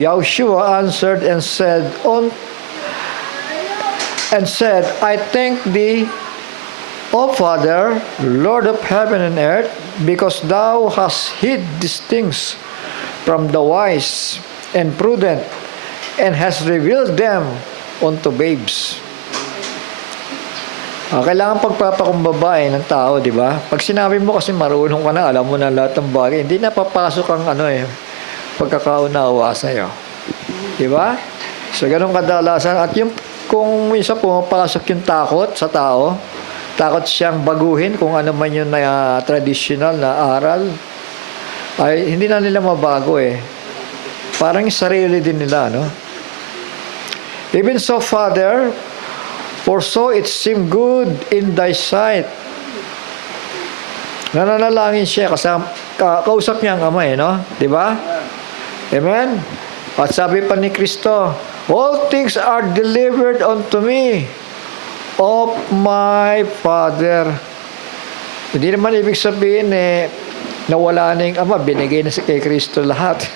Yahushua answered and said, I thank thee, O Father, Lord of heaven and earth, because thou hast hid these things from the wise and prudent, and hast revealed them unto babes. Kailangan pagpapakumbaba ng tao, di ba? Pag sinabi mo kasi marunong ka na, alam mo na lahat ng bagay, hindi na papasok ang pagkakaunawa sa'yo. Di ba? So, ganun kadalasan. At yung, kung minsan pumapasok yung takot sa tao, takot siyang baguhin kung ano man yung traditional na aral, ay hindi na nila mabago eh. Parang yung sarili din nila, no? Even so, Father, for so it seemed good in thy sight. Nananalangin siya kasi kausap niya ang Ama eh, no? Di ba? Amen? At sabi pa ni Kristo, all things are delivered unto me of my Father. Hindi naman ibig sabihin nawala na yung Ama, binigay na kay Kristo lahat.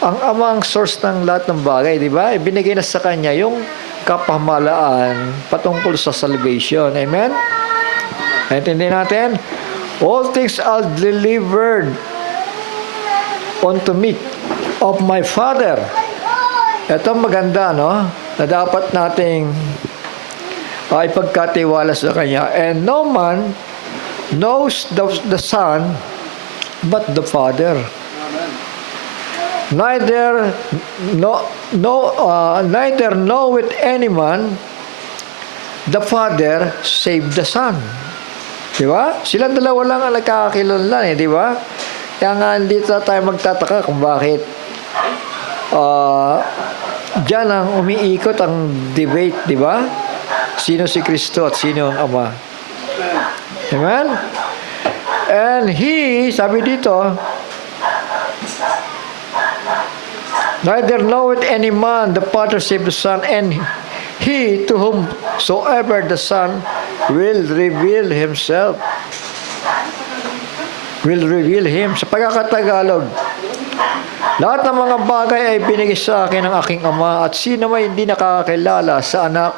Ang Ama ang source ng lahat ng bagay, di ba? Ibinigay na sa Kanya yung kapamahalaan patungkol sa salvation. Amen? Naintindihan natin? All things are delivered unto me of my Father. Ito maganda, no? Na dapat nating ay pagkatiwala sa Kanya. And no man knows the Son but the Father. Neither knoweth any man the Father save the Son. Di ba? Silang dalawa lang ang nagkakakilanlan di ba? Kaya nga dito tayo magtataka kung bakit diyan ang umiikot ang debate, di ba? Sino si Kristo at sino ang Ama. Amen? And He, sabi dito, neither knoweth any man the Father save the Son, and He to whomsoever the Son will reveal Himself. Will reveal Him. Sa pagkakatagalog, lahat ng mga bagay ay binigay sa akin ng aking Ama, at sino may hindi nakakakilala sa anak,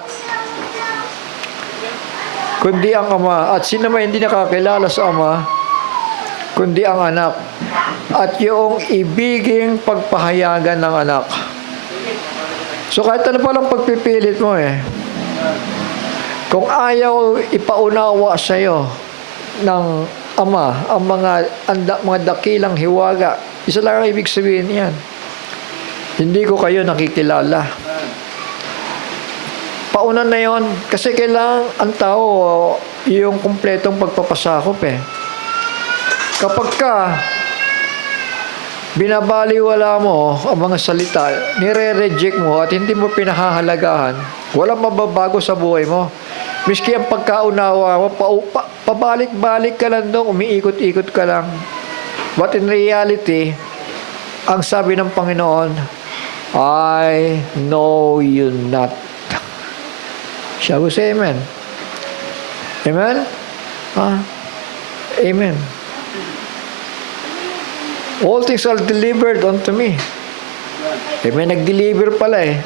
kundi ang Ama, at sino may hindi nakakilala sa Ama, kundi ang anak, at yung ibiging pagpahayagan ng anak. So kahit ano palang pagpipilit mo kung ayaw ipaunawa sa'yo ng Ama ang mga dakilang hiwaga, isa lang ang ibig sabihin niyan, hindi ko kayo nakikilala. Pauna na yon, kasi kailangan ang tao yung kumpletong pagpapasakop Kapag ka binabaliwala mo ang mga salita, nire-reject mo at hindi mo pinahahalagahan, walang mababago sa buhay mo. Miski ang pagkaunawa mo, pabalik-balik ka lang doon, umiikot-ikot ka lang. But in reality, ang sabi ng Panginoon, I know you not. Shall we say amen? Amen? Amen. All things are delivered unto me. May nag-deliver pala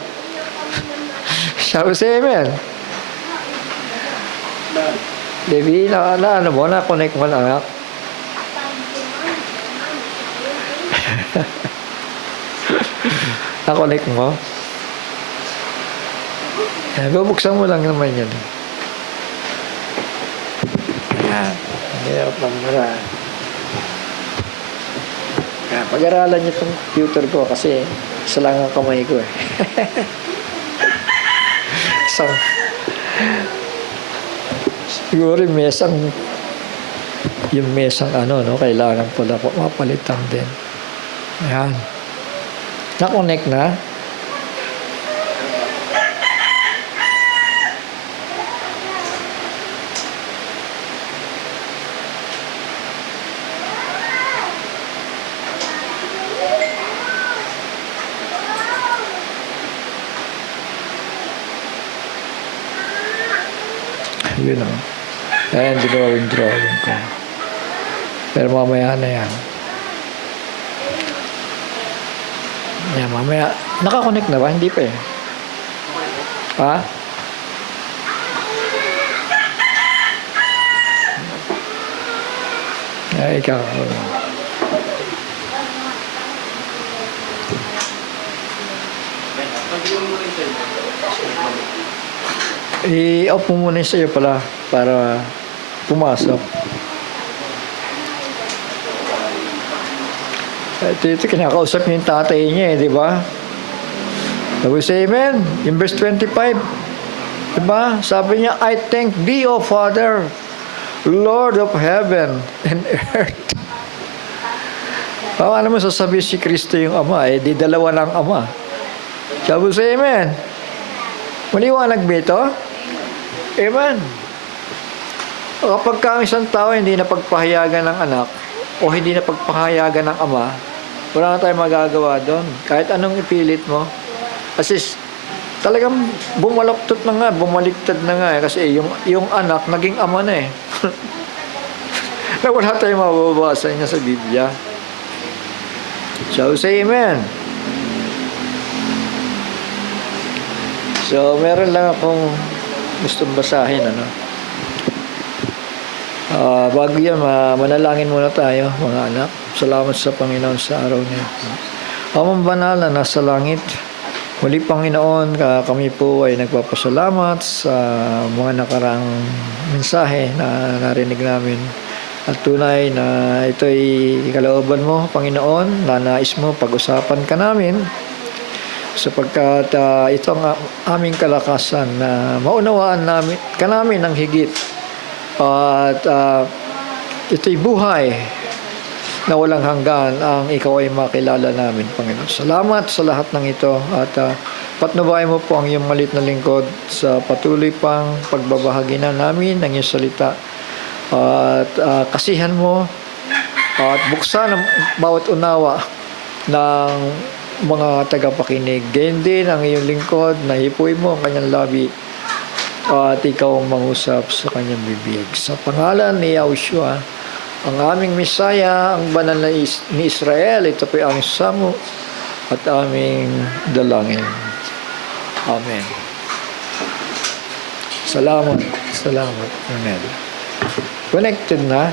Shall we say amen? Debbie, ano mo? Na-connect mo na, anak? Na-connect mo? Bubuksan mo lang naman yan. Hirap lang muna. Pag-aralan niyo itong computer ko kasi isa lang ang kamay ko siguro yung mesang kailangan pala po mapalitan din. Ayan. Na-connect na. Yun Ayan, drawing ko. Pero mamaya na yan. Yan, mamaya. Nakakonect na ba? Hindi pa eh. Ha? Ay, ikaw. I-off mo muna yung sa'yo pala para pumasok. Ito kinakausap niya yung tatay niya eh, di ba? Sabi sa amen, in verse 25, di ba? Sabi niya, I thank thee, O Father, Lord of heaven and earth. Paano mo sasabi si Kristo yung Ama? Eh, di dalawa lang Ama. Sabi sa amen. Maliwanag ba ito? Amen. Kapag ka ang isang tao hindi na pagpahayagan ng anak o hindi na pagpahayagan ng Ama, wala na tayong magagawa doon. Kahit anong ipilit mo. Kasi talagang bumalaktot na nga, bumaliktad na nga eh. Kasi yung anak, naging ama na eh. Na wala tayong mababasa niya sa Biblia. So, say amen. So, meron lang akong gustong basahin, ano. Bago yan, manalangin muna tayo, mga anak. Salamat sa Panginoon sa araw na ito. Amang banal na nasa langit, muli Panginoon, kami po ay nagpapasalamat sa mga nakaraang mensahe na narinig namin. At tunay na ito'y kalooban mo, Panginoon, na nais mo pag-usapan ka namin sapagkat ito ang aming kalakasan na maunawaan namin ng higit. At ito'y buhay na walang hanggan ang ikaw ay makilala namin, Panginoon. Salamat sa lahat ng ito at patnubayan mo po ang iyong malit na lingkod sa patuloy pang pagbabahagi na namin ng iyong salita. At kasihan mo at buksan ang bawat unawa ng mga tagapakinig. Ganyan din ang iyong lingkod na hipuin mo ang kanyang labi at ikaw ang mangusap sa kanyang bibig. Sa pangalan ni Yahushua, ang aming Misaya, ang banal ni Israel, ito po ang aming samo at aming dalangin. Amen. Salamat. Salamat. Amen. Connected na.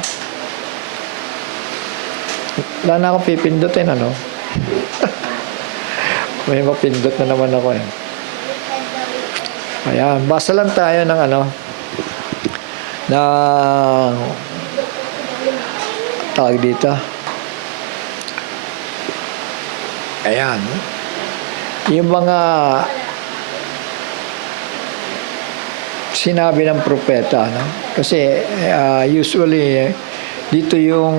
Wala na akong pipindutin, ano? May mapindot na naman ako eh. Ayan, basa lang tayo ng ano, na tawag dito. Ayan. Yung mga sinabi ng propeta, no? Kasi usually dito yung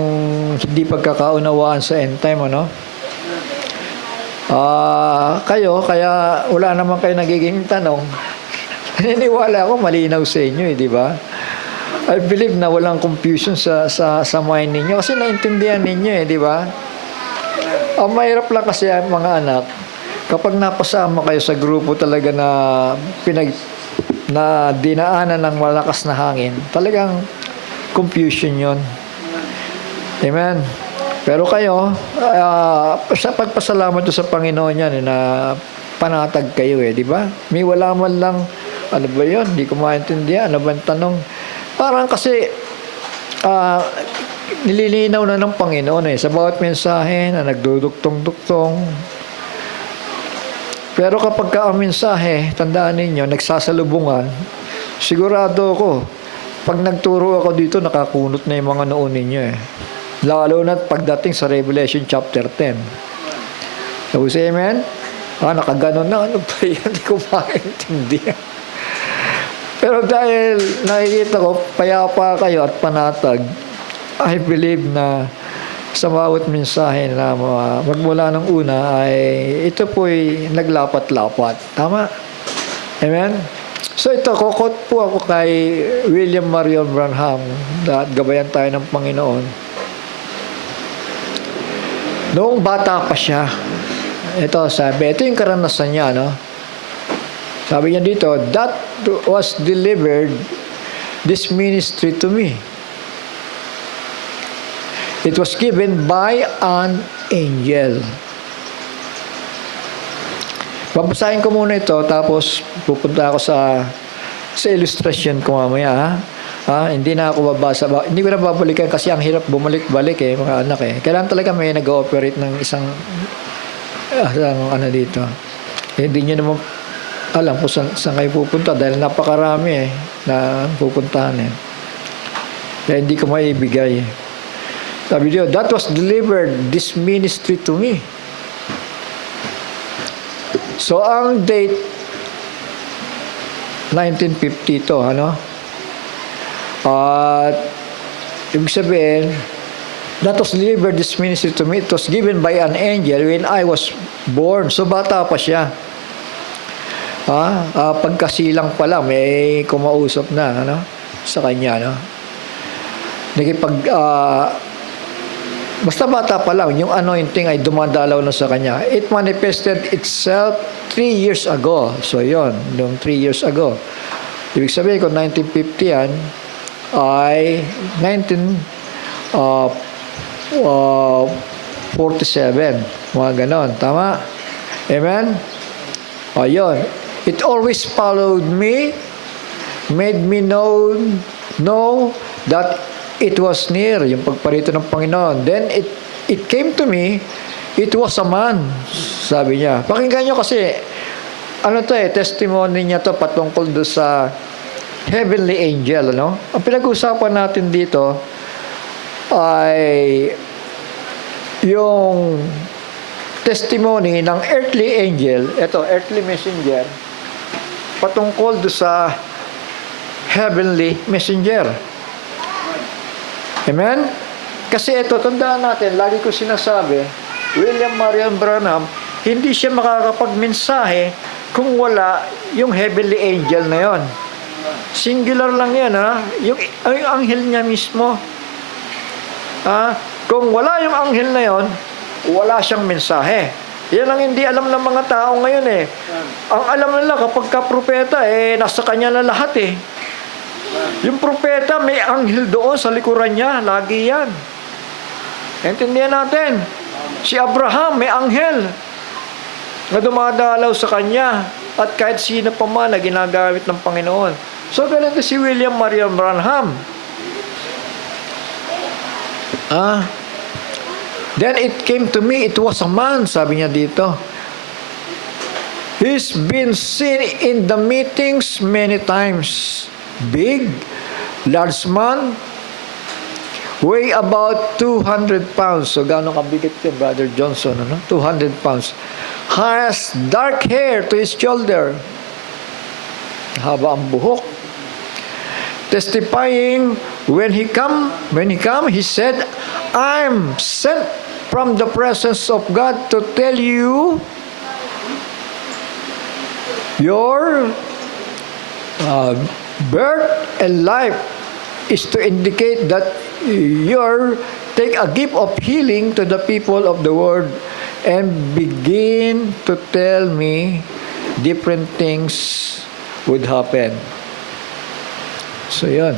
hindi pagkakaunawaan sa end time, ano? Kaya wala naman kayo nagiging tanong. Naniniwala ako malinaw sa inyo, di ba? I believe na walang confusion sa mind ninyo kasi naintindihan ninyo, di ba? Ang mahirap lang kasi mga anak, kapag napasama kayo sa grupo talaga na dinaanan ng malakas na hangin, talagang confusion yon. Amen. Pero kayo, sa pagpasalamat sa Panginoon yan, na panatag kayo di ba? May wala man lang, ano ba yun? Hindi ko maintindihan. Ano ba ang tanong? Parang kasi, nililinaw na ng Panginoon sa bawat mensahe na nagduduktong-duktong. Pero kapag ang mensahe, tandaan ninyo, nagsasalubungan, sigurado ako, pag nagturo ako dito, nakakunot na yung mga noon ninyo Lalo na pagdating sa Revelation chapter 10. So, say amen? Nakaganon na. Ano ba yan? Hindi ko maintindihan. Pero dahil nakikita ko, payapa kayo at panatag, I believe na sa bawat mensahe na magmula ng una ay ito po'y naglapat-lapat. Tama? Amen? So ito, kokot po ako kay William Marion Branham at gabayan tayo ng Panginoon. Noong bata pa siya, ito yung karanasan niya, no? Sabi niya dito, that was delivered this ministry to me. It was given by an angel. Babasahin ko muna ito, tapos pupunta ako sa illustration ko mamaya, ha? Hindi na ako babasa. Hindi ko na babalikan kasi ang hirap bumalik-balik mga anak Kailangan talaga may nag-ooperate ng isang ano dito. Hindi nyo naman alam kung saan kayo pupunta dahil napakarami na pupuntahan Kaya hindi ko maibigay. Sabi niyo, that was delivered, this ministry to me. So, ang date, 1950 to, At, ibig sabihin, that was delivered, this ministry to me. It was given by an angel when I was born. So, bata pa siya. Pagkasilang pa lang, may kumausap na, sa kanya, basta bata pa lang, yung anointing ay dumadalaw na sa kanya. It manifested itself 3 years ago. So, yon yung 3 years ago. Ibig sabihin, kung 1950 yan, ay 1947. Mga ganon. Tama? Amen? Yun. It always followed me, made me know that it was near, yung pagparito ng Panginoon. Then, it came to me, it was a man, sabi niya. Pakinggan niyo kasi, testimony niya to patungkol do sa heavenly angel, Ang pinag-usapan natin dito ay yung testimony ng earthly angel, earthly messenger, patungkol do sa heavenly messenger. Amen? Kasi tandaan natin, lagi ko sinasabi, William Marion Branham, hindi siya makakapagmensahe kung wala yung heavenly angel na yon. Singular lang yan, yung anghel niya mismo. Kung wala yung anghel na yon, wala siyang mensahe. Yan ang hindi alam ng mga tao ngayon Ang alam nila kapag ka-propeta, nasa kanya na lahat Yung propeta, may anghel doon sa likuran niya. Lagi yan. Intindihan natin. Si Abraham, may anghel na dumadalaw sa kanya. At kahit sino pa man na ginagamit ng Panginoon. So, ganito si William Marion Branham. Then it came to me, it was a man, sabi niya dito. He's been seen in the meetings many times. Big, large man, weigh about 200 pounds. So, gano'ng kabigat yun, Brother Johnson, 200 pounds. Has dark hair to his shoulder. Haba ang buhok. Testifying, when he come, he said, I'm sent from the presence of God to tell you your birth and life is to indicate that you're take a gift of healing to the people of the world and begin to tell me different things would happen. So yun.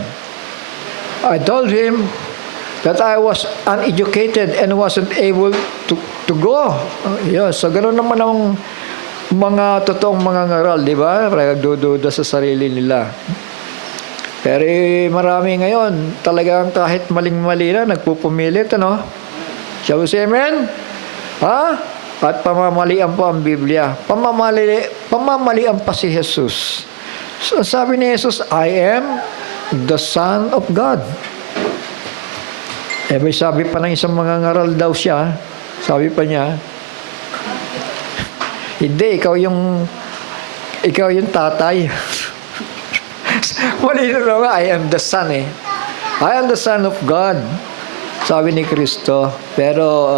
I told him that I was uneducated and wasn't able to go. So ganoon naman ang mga totoong mga ngaral, di ba? Nagdududa sa sarili nila. Pero marami ngayon, talagang kahit maling-mali na, nagpupumilit, Shall we say amen? At pamamalian po ang Biblia. Pamamalian pa si Jesus. So, sabi ni Jesus, I am the Son of God. May sabi pa ng isang mga ngaral daw siya, sabi pa niya, hindi, ikaw yung tatay. Malino nga, I am the Son I am the Son of God. Sabi ni Kristo. Pero,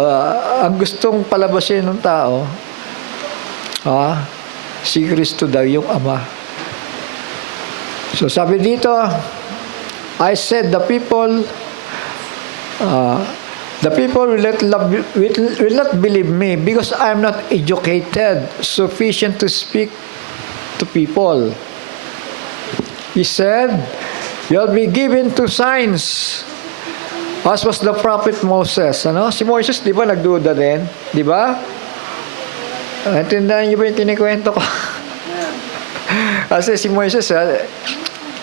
ang gustong palabasin ng tao, si Kristo daw yung Ama. So, sabi dito, I said the people will not believe me because I am not educated sufficient to speak to people. He said, you'll be given to signs. As was the prophet Moses. Si Moses, di ba, nagduda din? Di ba? Naintindihan niyo ba yung kinikwento ko? Kasi si Moises,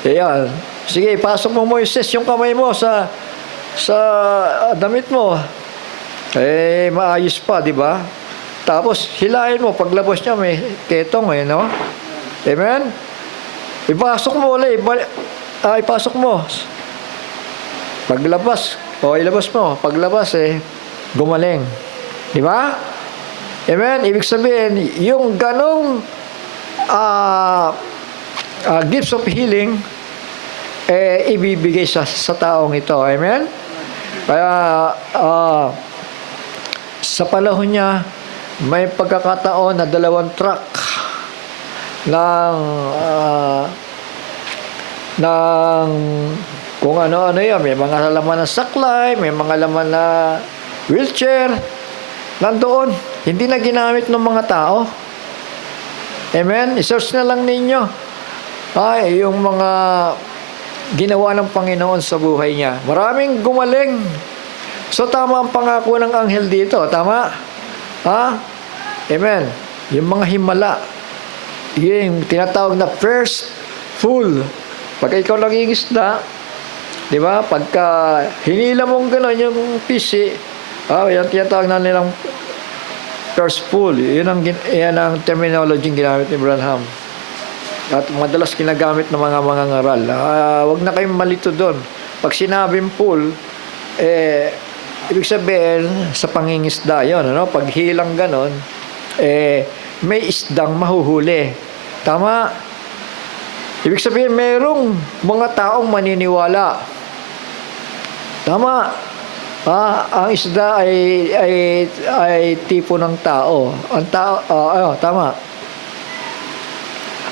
ayan. Sige, pasok mo Moises yung kamay mo sa damit mo. Maayos pa, di ba? Tapos, hilahin mo. Paglabas niya, may ketong no? Amen? Ipasok mo ulit. Ipasok mo. Paglabas, ilabas mo. Paglabas, gumaling. Di ba? Amen? Ibig sabihin, yung ganong gifts of healing, ibibigay sa taong ito. Amen? Kaya, sa panahon niya, may pagkakataon na 2 truck ng kung ano-ano yan. May mga laman ng saklay, may mga laman na wheelchair. Nandoon. Hindi na ginamit ng mga tao. Amen? I-search na lang ninyo. Yung mga ginawa ng Panginoon sa buhay niya. Maraming gumaling. So, tama ang pangako ng anghel dito. Tama? Amen. Yung mga himala. Yung tinatawag na first full. Pagka ikaw nagingisda, di ba? Pagka hinila mong gano'n yung pisi, yan tinatawag na nilang first full. Yan ang terminology ginamit ni Branham. At madalas ginagamit ng mga ngaral. Huwag na kayong malito doon. Pag sinabing full, ibig sabihin, sa pangingisda yun, pag hilang ganon, may isdang mahuhuli. Tama? Ibig sabihin, merong mga taong maniniwala. Tama? Ang isda ay tipo ng tao. Ang tao, tama.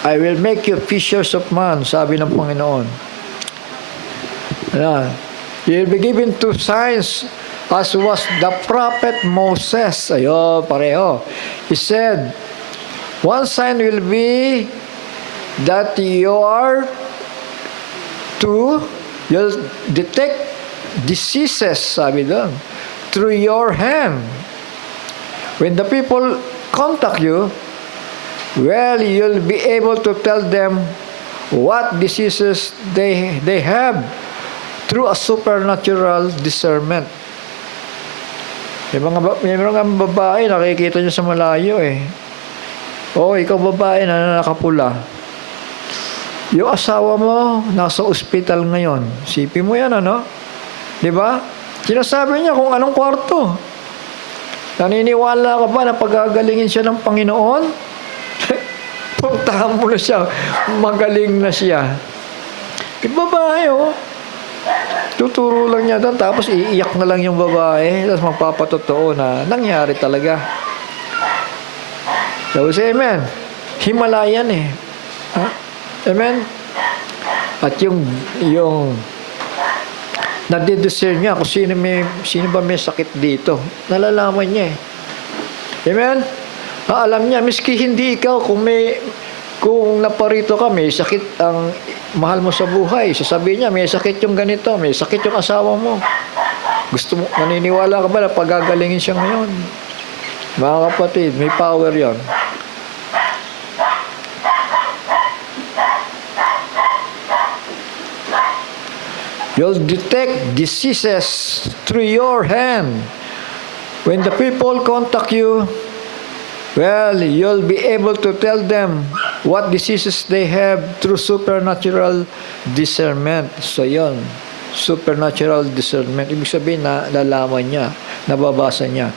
I will make you fishers of man, sabi ng Panginoon. You'll be given 2 signs, as was the prophet Moses. Ayun, pareho. He said, 1 sign will be that you'll detect diseases, sabi doon, through your hand. When the people contact you, you'll be able to tell them what diseases they have through a supernatural discernment. May mga babae, nakikita nyo sa malayo ikaw babae na nakapula. Yung asawa mo, nasa ospital ngayon. Sipin mo yan, Di ba? Sinasabi niya kung anong kwarto. Naniniwala ka ba na pagagalingin siya ng Panginoon? Puntahan mo na siya, magaling na siya. Yung babae, tuturo lang niya doon, tapos iiyak na lang yung babae, tapos magpapatotoo na nangyari talaga. So, say amen. Himalayan Amen? At yung nadidiscern niya kung sino ba may sakit dito. Nalalaman niya Amen? Alam niya, miski hindi ikaw, kung naparito ka, may sakit ang mahal mo sa buhay, sasabihin niya, may sakit yung ganito, may sakit yung asawa mo. Naniniwala ka ba na pagagalingin siya ngayon? Mga kapatid, may power yon. You'll detect diseases through your hand. When the people contact you, you'll be able to tell them what diseases they have through supernatural discernment. So, yun. Supernatural discernment. Ibig sabihin na lalaman niya, nababasa niya.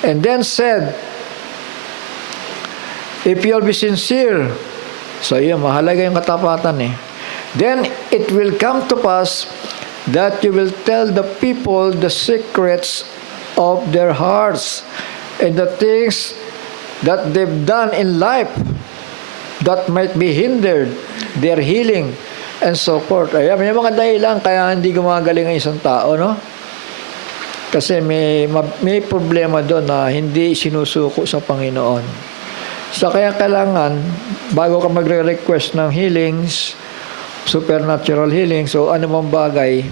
And then said, if you'll be sincere, so yun, mahalaga yung katapatan then it will come to pass that you will tell the people the secrets of their hearts and the things that they've done in life that might be hindered their healing and so forth. May mga dahilan kaya hindi gumagaling ang isang tao, Kasi may problema doon na hindi sinusuko sa Panginoon. So kaya kailangan, bago ka magre-request ng healings, supernatural healing, so ano mang bagay,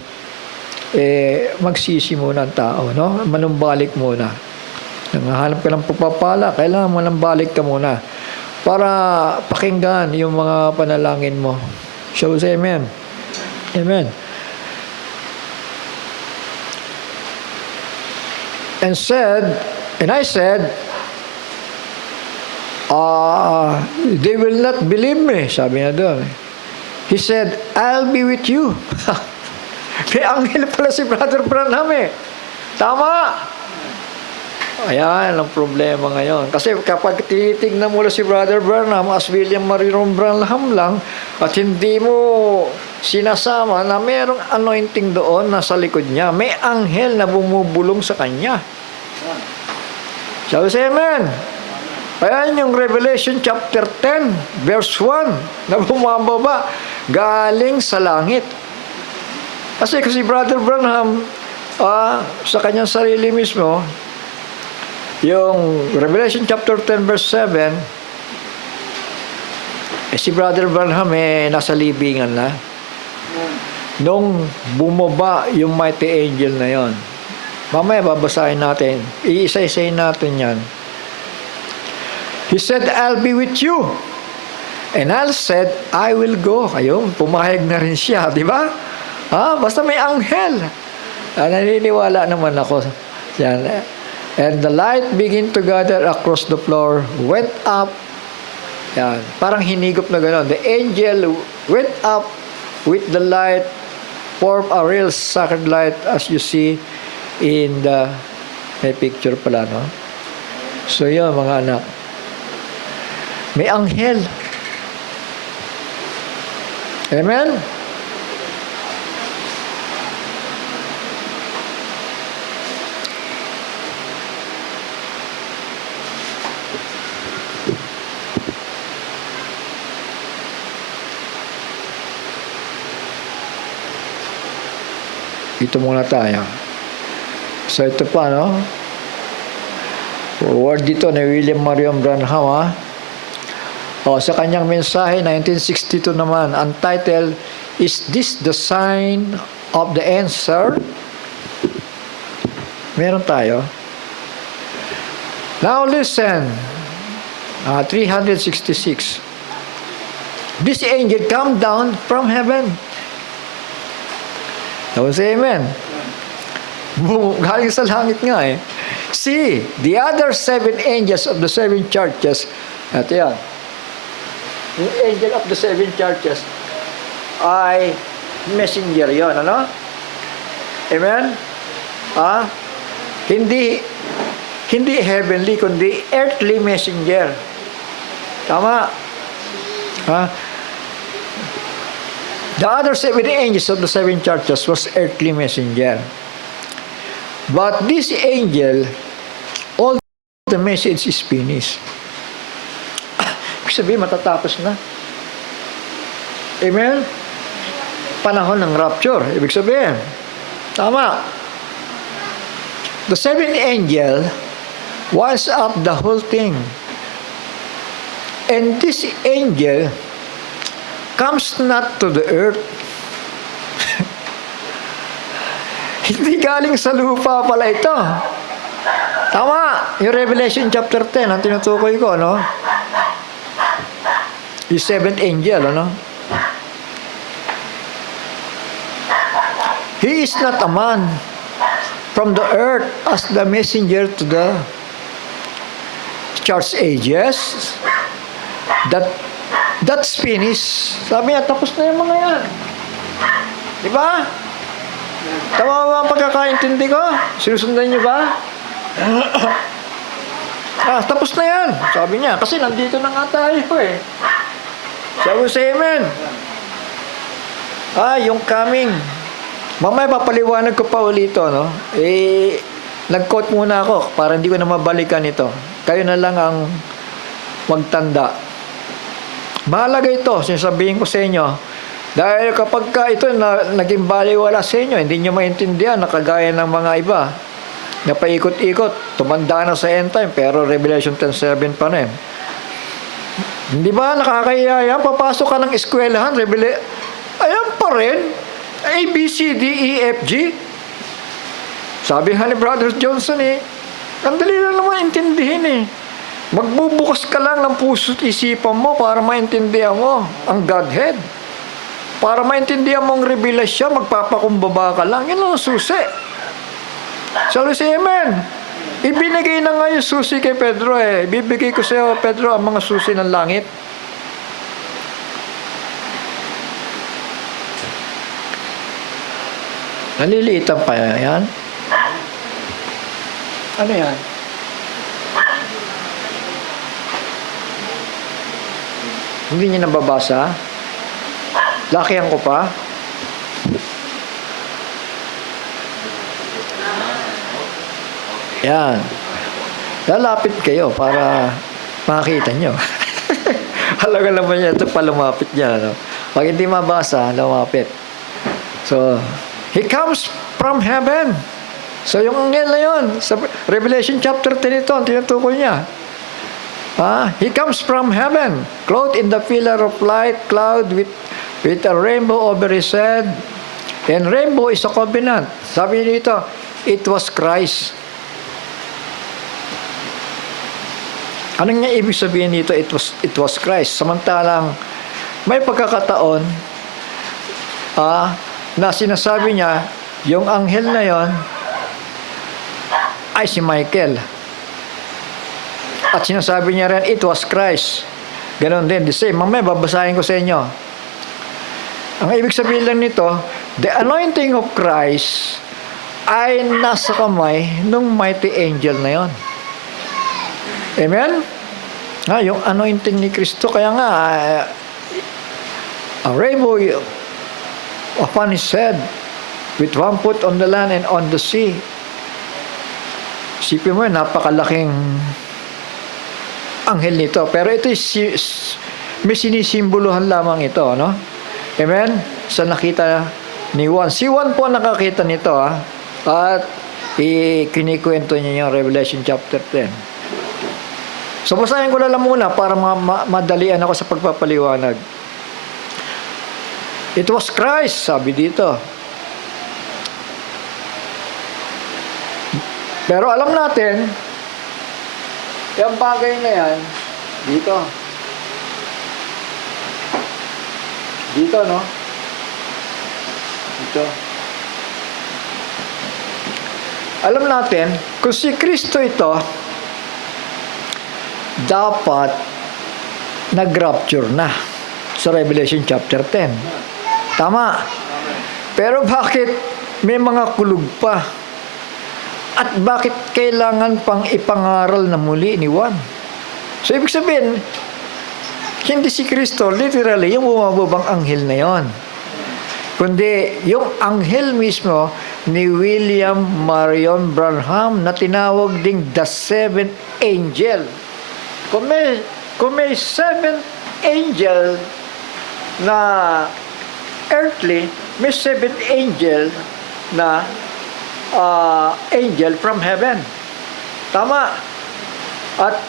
magsisi muna ang tao, manumbalik muna. Nanghahanap ka ng pagpapala, kailangan mo nang balik ka muna para pakinggan yung mga panalangin mo. Shall we say amen? Amen. And I said, they will not believe me. Sabi niya doon. He said, I'll be with you. May anghel pala si Brother Branham eh. Tama. Ayan ang problema ngayon. Kasi kapag tinitignan mo si Brother Branham as William Marion Branham lang at hindi mo sinasama na mayroong anointing doon na sa likod niya, may anghel na bumubulong sa kanya. Shall we say amen? Ayan yung Revelation chapter 10 verse 1 na bumababa galing sa langit. Kasi Brother Branham sa kanyang sarili mismo, yung Revelation chapter 10 verse 7, si Brother Branham nasa libingan na nung bumaba yung mighty angel na yon. Mamaya babasahin natin, iisa-isayin natin yan. He said, I'll be with you. And I said, I will go. Ayun, pumayag na rin siya, di ba? Basta may anghel. Naniniwala naman ako. Yan. And the light began to gather across the floor, went up. Yan. Parang hinigop na gano'n. The angel went up with the light, formed a real sacred light as you see in the may picture pala, no? So yun, mga anak. May anghel. Amen? Ito muna tayo. So ito pa, no? Word dito ni William Marion Branham, sa kanyang mensahe, 1962 naman, ang title, Is This the Sign of the Answer? Meron tayo. Now listen, 366. This angel come down from heaven. Tapos amen. Galing sa langit nga eh. See, the other 7 angels of the 7 churches. Ito yan. Yung angel of the 7 churches ay messenger yon, ano? Amen? Hindi heavenly, kundi earthly messenger. Tama? The other 7 angels of the 7 churches was earthly messenger. But this angel, all the message is finished. Ibig sabihin, matatapos na. Amen? Panahon ng rapture. Ibig sabihin. Tama. The 7th angel winds up the whole thing. And this angel comes not to the earth. Hindi galing sa lupa pala ito. Tama. Yung Revelation chapter 10, ang tinutukoy ko, no? Yung 7th angel, ano? He is not a man from the earth as the messenger to the church ages. That's finished. Sabi niya, tapos na yung mga yan. Di ba? Tama ba ang pagkakaintindi ko? Sinusundan niyo ba? Tapos na yan. Sabi niya, kasi nandito na nga tayo eh. Sabi sa amen. Yung coming. Mamaya papaliwanag ko pa ulit ito, no? Nag-quote muna ako para hindi ko na mabalikan ito. Kayo na lang ang magtanda. Mahalaga ito, sinasabihin ko sa inyo. Dahil kapag ito naging baliwala sa inyo, hindi nyo maintindihan na kagaya ng mga iba na paikot-ikot, tumanda na sa end time, pero Revelation 10:7 pa rin. Hindi ba nakakahiya yan? Papasok ka ng eskwelahan, ayan pa rin. A, B, C, D, E, F, G. Sabi nga ni Brother Johnson Ang dali lang naman intindihin eh. Magbubukas ka lang ng puso't isipan mo para maintindihan mo ang Godhead. Para maintindihan mo ang revelasyon, magpapakumbaba ka lang. Yan ang susi. Sabi si Amen. Ibinigay na nga yung susi kay Pedro eh. Ibibigay ko sa iyo, Pedro, ang mga susi ng langit. Naliliitan pa yan? Ano yan? Hindi niya nababasa? Lakihan ko pa? Yan. Lalapit kayo para makita nyo. Halaga naman niya ito pa lumapit niya. No? Pag hindi mabasa, lumapit. So, He comes from heaven. So, yung anghel na yun, sa Revelation chapter 10 ito, ang tinutukoy niya. He comes from heaven, clothed in the pillar of light, cloud with a rainbow over his head. And rainbow is a covenant. Sabi dito, it was Christ. Anong niya ibig sabihin dito? It was Christ. Samantalang may pagkakataon na sinasabi niya, yung anghel na yon ay si Michael. At sinasabi niya rin, it was Christ. Ganon din, the same. Mamaya, babasahin ko sa inyo. Ang ibig sabihin lang nito, the anointing of Christ ay nasa kamay ng mighty angel na yon. Amen? Yung anointing ni Kristo, kaya nga, a rainbow upon his head, with one foot on the land and on the sea. Isipin mo, napakalaking anghel nito. Pero ito may sinisimboluhan lamang ito, no? Amen? Sa nakita ni Juan. Si Juan po nakakita nito, at kinikwento niya yung Revelation chapter 10. So, basahin ko lang muna para madalian ako sa pagpapaliwanag. It was Christ, sabi dito. Pero alam natin, yung bagay na yan, dito. Dito, no? Dito. Alam natin, kung si Kristo ito, dapat nag-rapture na sa Revelation chapter 10. Tama. Pero bakit may mga kulog pa? At bakit kailangan pang ipangaral na muli ni Juan? So, ibig sabihin, hindi si Kristo, literally, yung bumababang anghel na yon. Kundi, yung anghel mismo ni William Marion Branham na tinawag ding the seventh angel. Kung may seventh angel na earthly, may seventh angel na angel from heaven. Tama. At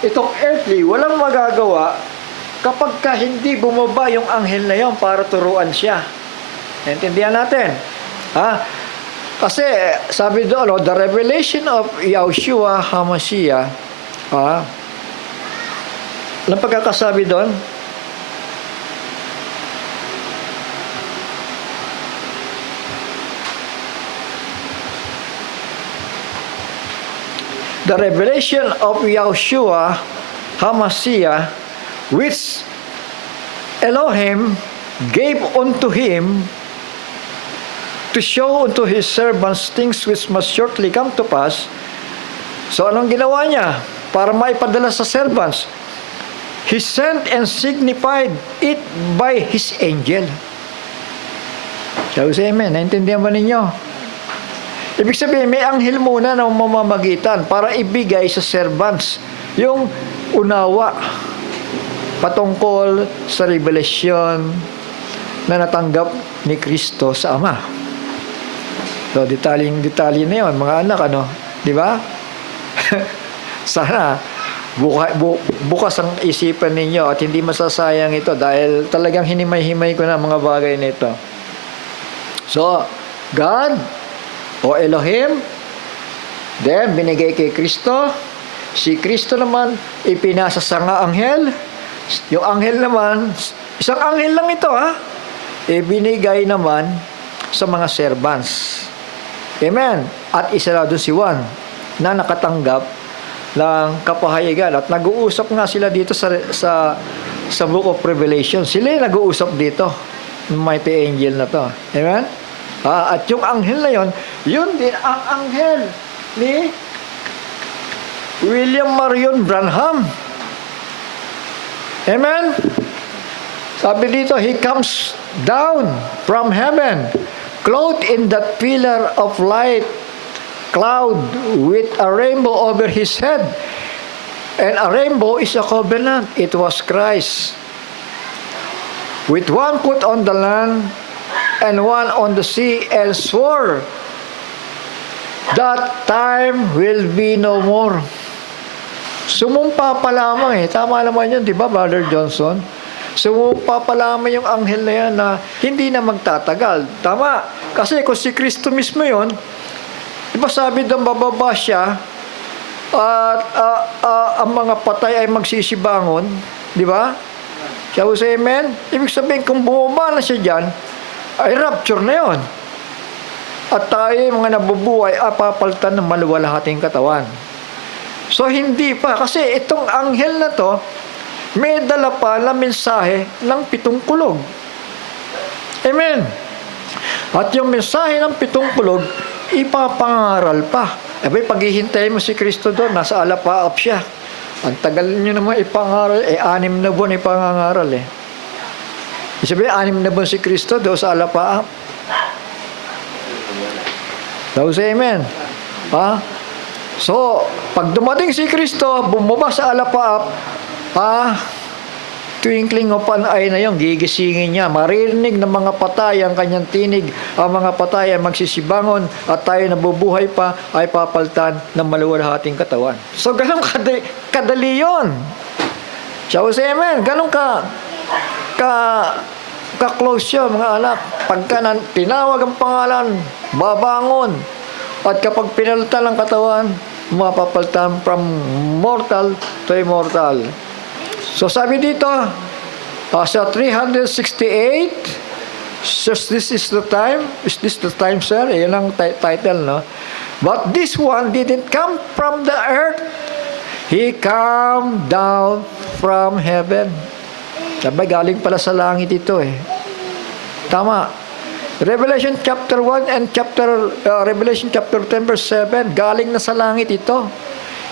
itong earthly, walang magagawa kapag hindi bumaba yung anghel na yon para turuan siya. Naintindihan natin? Kasi sabi doon, the revelation of Yahushua HaMashiach, anong pagkakasabi doon? The revelation of Yahushua HaMashiach, which Elohim gave unto him to show unto his servants things which must shortly come to pass. So anong ginawa niya para maipadala sa servants? He sent and signified it by his angel. So, amen. Naintindihan ba ninyo? Ibig sabihin, may anghel muna na mamamagitan para ibigay sa servants yung unawa patungkol sa revelasyon na natanggap ni Kristo sa Ama. So, detalye na yun, mga anak, di ba? Sana, bukas ang isipan ninyo at hindi masasayang ito dahil talagang hinimay-himay ko na mga bagay nito. So, God, o Elohim, Then, binigay kay Kristo. Si Kristo naman, ipinasa sa nga anghel. Yung anghel naman, isang anghel lang ito ibinigay naman sa mga servants. Amen. At isa na doon si Juan na nakatanggap ng kapahayagan. At nag-uusap nga sila dito sa Book of Revelation. Sila yung nag-uusap dito. Mighty angel na to. Amen. At yung anghel na yun din ang anghel ni William Marion Branham. Amen. Sabi dito, he comes down from heaven, clothed in that pillar of light cloud with a rainbow over his head. And a rainbow is a covenant. It was Christ. With one foot on the land and one on the sea, and swore, that time will be no more. Sumumpa pa lamang Tama naman yun, di ba, Brother Johnson? Sumumpa pa lamang yung anghel na yan na hindi na magtatagal. Tama. Kasi kung si Kristo mismo yun, di ba sabi doon bababa siya at ang mga patay ay magsisibangon, di ba? Shall we say amen? Ibig sabihin, kung bumaba na siya dyan, ay rapture na yun. At tayo, mga nabubuhay, papalitan ng maluwalhating katawan. So, hindi pa. Kasi itong anghel na to, may dala pa na mensahe ng 7 kulog. Amen. At yung mensahe ng 7 kulog, ipapangaral pa. Paghihintay mo si Kristo doon, nasa alapaap siya. Ang tagal nyo naman ipangaral, 6 na buwan ipangaral Sabi, 6 na buwan si Kristo doon sa alapaap. Daw sa amen. So, pag dumating si Kristo, bumaba sa alapaap, twinkling of an eye na yung gigisingin niya. Maririnig ng mga patay ang kanyang tinig. Ang mga patay ay magsisibangon at tayo nabubuhay pa ay papalitan ng maluwalhating katawan. So, ganun kadali yun. Shall we say amen? Ganun ka-close yun, mga anak. Pagka tinawag ang pangalan, babangon. At kapag pinalitan ng katawan, mapapalitan from mortal to immortal. So sabi dito, sa 368, says this is the time. Is this the time, sir? Yan ang title, no? But this one didn't come from the earth. He come down from heaven. Sabi, galing pala sa langit ito Tama. Revelation chapter 1 and Revelation chapter 10 verse 7, galing na sa langit ito.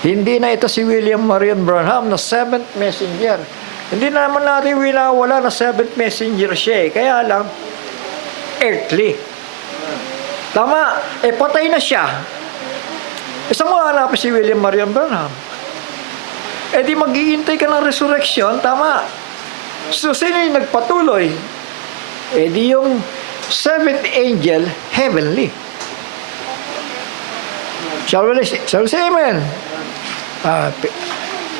Hindi na ito si William Marion Branham na 7th messenger. Hindi naman natin winawala na 7th messenger siya Kaya lang, earthly. Tama. Patay na siya. Saan mo hanapin si William Marion Branham? Di maghihintay ka ng resurrection. Tama. So, sino yung nagpatuloy? Di yung 7th angel, heavenly. Shall we say amen?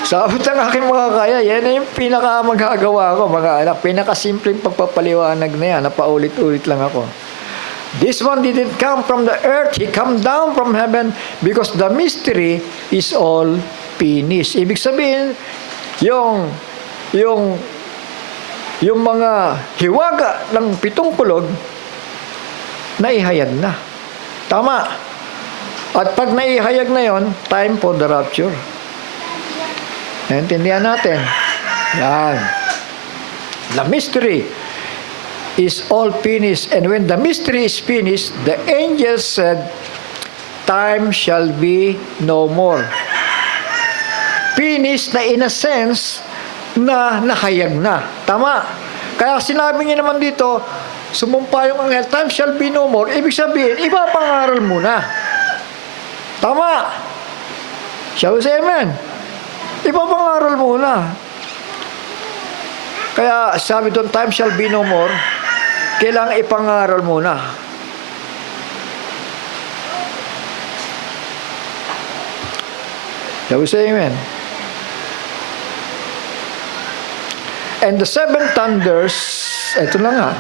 Sabi ng aking mga kaya, yan na yung pinakamagagawa ko, mga anak. Pinakasimpleng pagpapaliwanag na yan. Napaulit-ulit lang ako. This one didn't come from the earth. He come down from heaven because the mystery is all finished. Ibig sabihin, yung mga hiwaga ng 7 kulog, naihayag na. Tama. At pag naihayag na yon, time for the rapture. Naintindihan natin. Yan. The mystery is all finished. And when the mystery is finished, the angel said, time shall be no more. Finished na in a sense na nahayag na. Tama. Kaya sinabi niya naman dito, sumumpa yung anghel, time shall be no more. Ibig sabihin, ipapangaral muna. Tama. Shall we say amen? Ipapangaral muna. Kaya sabi doon, time shall be no more, kailangan ipangaral muna. Shall we say amen? And the 7 thunders, ito na nga,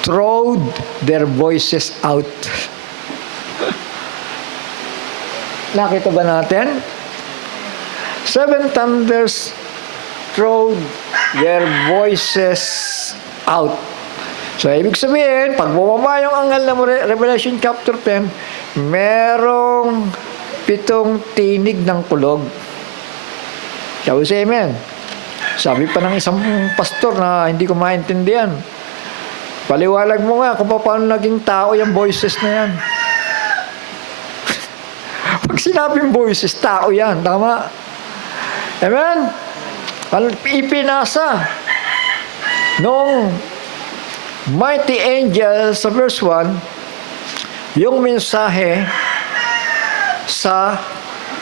throwed their voices out. Nakita ba natin? 7 thunders throw their voices out. So, ibig sabihin, pag bumaba yung anghel ng Revelation chapter 10, merong 7 tinig ng kulog. Shall we say amen? Sabi pa ng isang pastor na hindi ko maintindihan, paliwalag mo nga kung paano naging tao yung voices na yan. Pag sinabing voices, tao yan. Tama? Amen? Ipinasa nung mighty angel sa verse 1 yung mensahe sa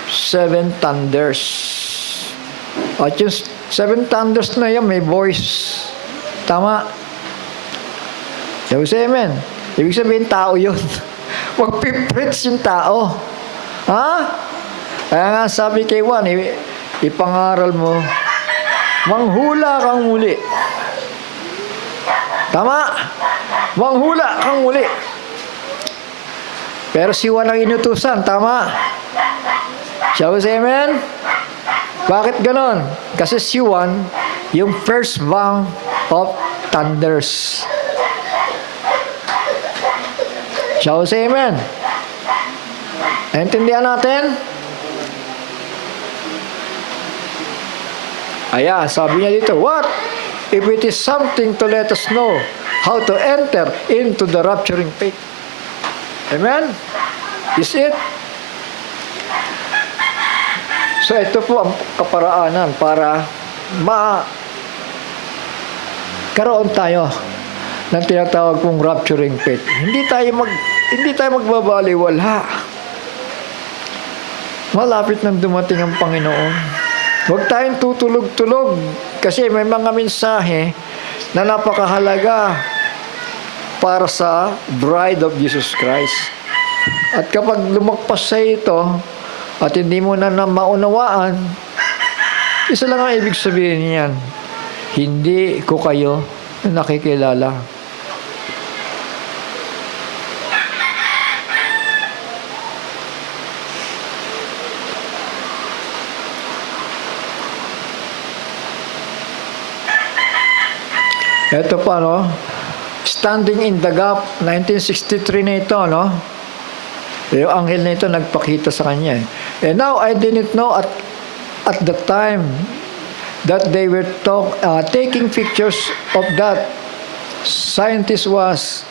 7 thunders. At yung 7 thunders na yan, may voice. Tama? Sabi sa amen. Ibig sabihin, tao yun. Magpiprits yung tao. Ha? Kaya nga sabi kay Juan, ipangaral mo, manghula kang muli. Tama? Manghula kang muli. Pero si Juan ang inutusan. Tama? Shall we say amen? Bakit ganon? Kasi si Juan, yung first bang of thunders. Shall we say amen? Naintindihan natin? Ayan, sabi niya dito, what if it is something to let us know how to enter into the rapturing faith? Amen? Is it? So ito po ang kaparaanan para karoon tayo ng tinatawag pong rapturing faith. Hindi tayo magbabaliwala. Malapit nang dumating ang Panginoon. Huwag tayong tutulog-tulog kasi may mga mensahe na napakahalaga para sa bride of Jesus Christ. At kapag lumagpas sa ito at hindi mo na maunawaan, isa lang ang ibig sabihin niyan, hindi ko kayo nakikilala. Ito pa, no? Standing in the Gap, 1963 na ito, no? Yung anghel na ito nagpakita sa kanya. And now, I didn't know at the time that they were taking pictures of that. Scientist was,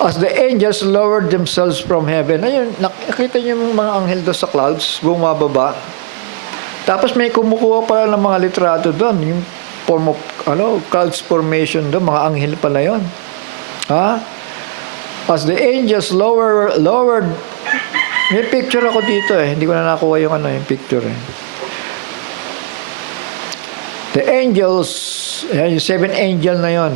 as the angels lowered themselves from heaven. Ayun, nakita niyo yung mga anghel doon sa clouds, bumababa. Tapos may kumukuha pala ng mga litrato doon, yung form of, clouds formation doon, mga anghel pala yun. Ha? As the angels lowered, may picture ako dito hindi ko na nakuha yung yung picture The angels, yung 7 angel na yon,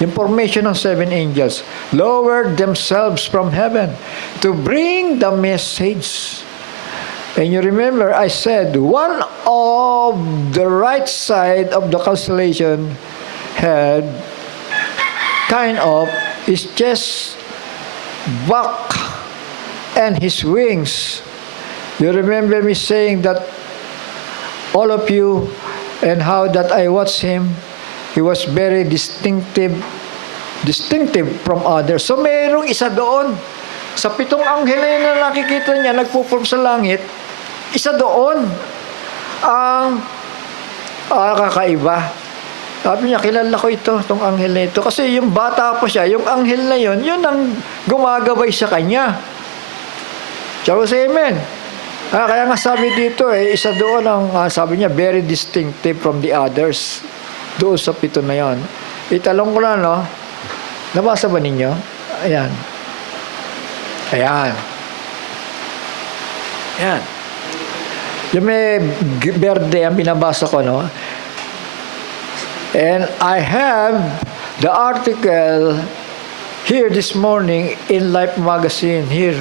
yung formation ng 7 angels, lowered themselves from heaven to bring the message. And you remember, I said, one of the right side of the constellation had his chest back and his wings. You remember me saying that all of you and how that I watched him, he was very distinctive from others. So mayroong isa doon. Sa 7 anghel na nakikita niya, nagpo-form sa langit, isa doon ang kakaiba. Sabi niya, kilala ko itong anghel na ito. Kasi yung bata pa siya, yung anghel na yun ang gumagabay sa kanya. Shall we say amen? Kaya nga sabi dito, isa doon ang, sabi niya, very distinctive from the others. Doon sa 7 na yun. Italong ko lang, no? Nabasa ba ninyo? Ayan. Ayan. Ayan. Yung may berde ang binabasa ko, no? And I have the article here this morning in Life Magazine here.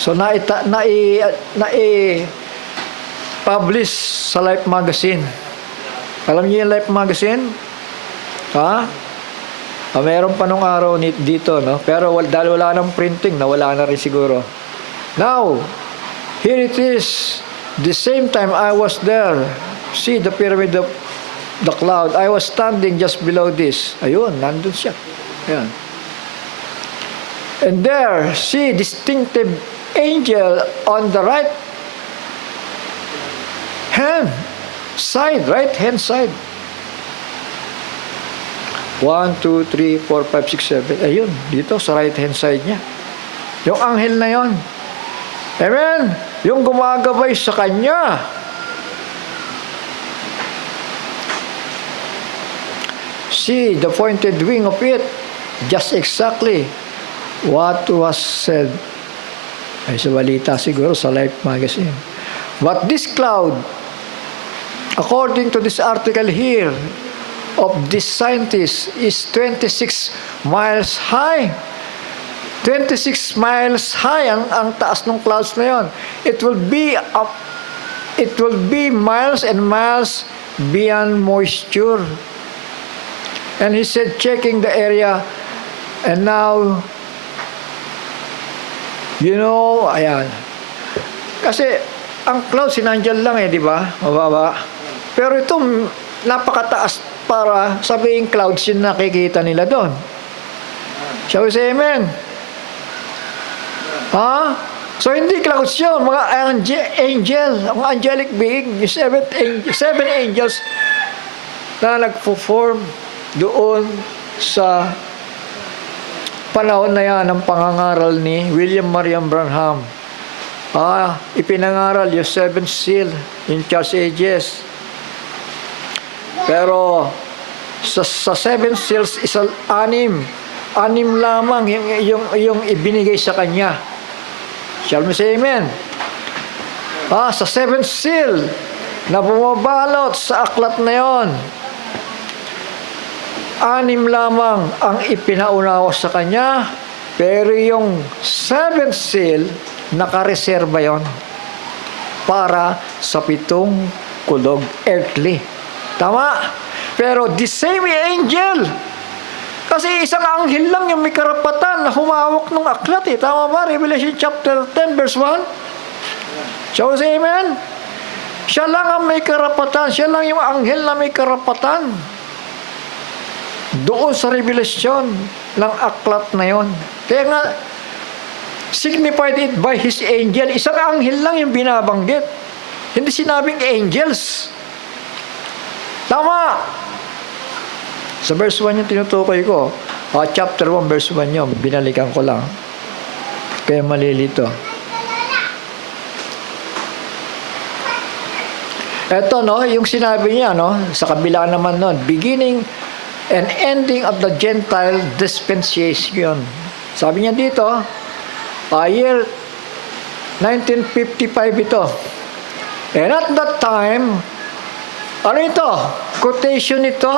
So publish sa Life Magazine. Alam niyo yung Life Magazine? Ha? Meron pa nung araw dito, no? Pero dahil wala nang printing, nawala na rin siguro. Now, Here it is. The same time I was there. See the pyramid of the cloud. I was standing just below this. Ayun, nandun siya. Ayan. And there, see distinctive angel on the right hand side, right hand side. 1, 2, 3, 4, 5, 6, 7. Ayun, dito sa right hand side niya. Yung anghel na yon. Amen? Yung gumagabay sa kanya. See the pointed wing of it. Just exactly what was said. Ay, sa balita siguro sa Life magazine. But this cloud, according to this article here, of this scientist is 26 miles high. 26 miles high ang taas ng clouds na yon. It will be miles and miles beyond moisture. And he said, checking the area, and now, you know, ayan. Kasi ang clouds sinandyan lang di ba? Mababa. Pero ito napakataas para sabihin clouds yung nakikita nila doon. Shall we say amen? Ha? So hindi clouds yun, mga angel, mga angelic being, seven angels na nagpo-form doon sa panahon na yan ng pangangaral ni William Marion Branham. Ipinangaral yung 7th seal in Church Ages. Pero sa 7 seals isa 6 lamang yung ibinigay sa kanya. Shall we say amen? Sa 7th seal na bumabalot sa aklat na yon, 6 lamang ang ipinaunawa sa kanya, pero yung 7th seal nakareserba yon para sa 7 kulog earthly. Tama? Pero the same angel, kasi isang anghel lang yung may karapatan na humawak ng aklat Tama ba? Revelation chapter 10 verse 1. So say amen? Siya lang ang may karapatan. Siya lang yung anghel na may karapatan doon sa revelasyon ng aklat na yon. Kaya nga, signified it by his angel. Isang anghel lang yung binabanggit. Hindi sinabing angels. Tama! Sa verse 1 yung tinutukoy ko. Chapter 1 verse 1 yun. Binalikan ko lang. Kaya malilito. Ito, yung sinabi niya, sa kabila naman beginning and ending of the Gentile dispensation. Sabi niya dito, year 1955 ito. And at that time, ano ito? Quotation ito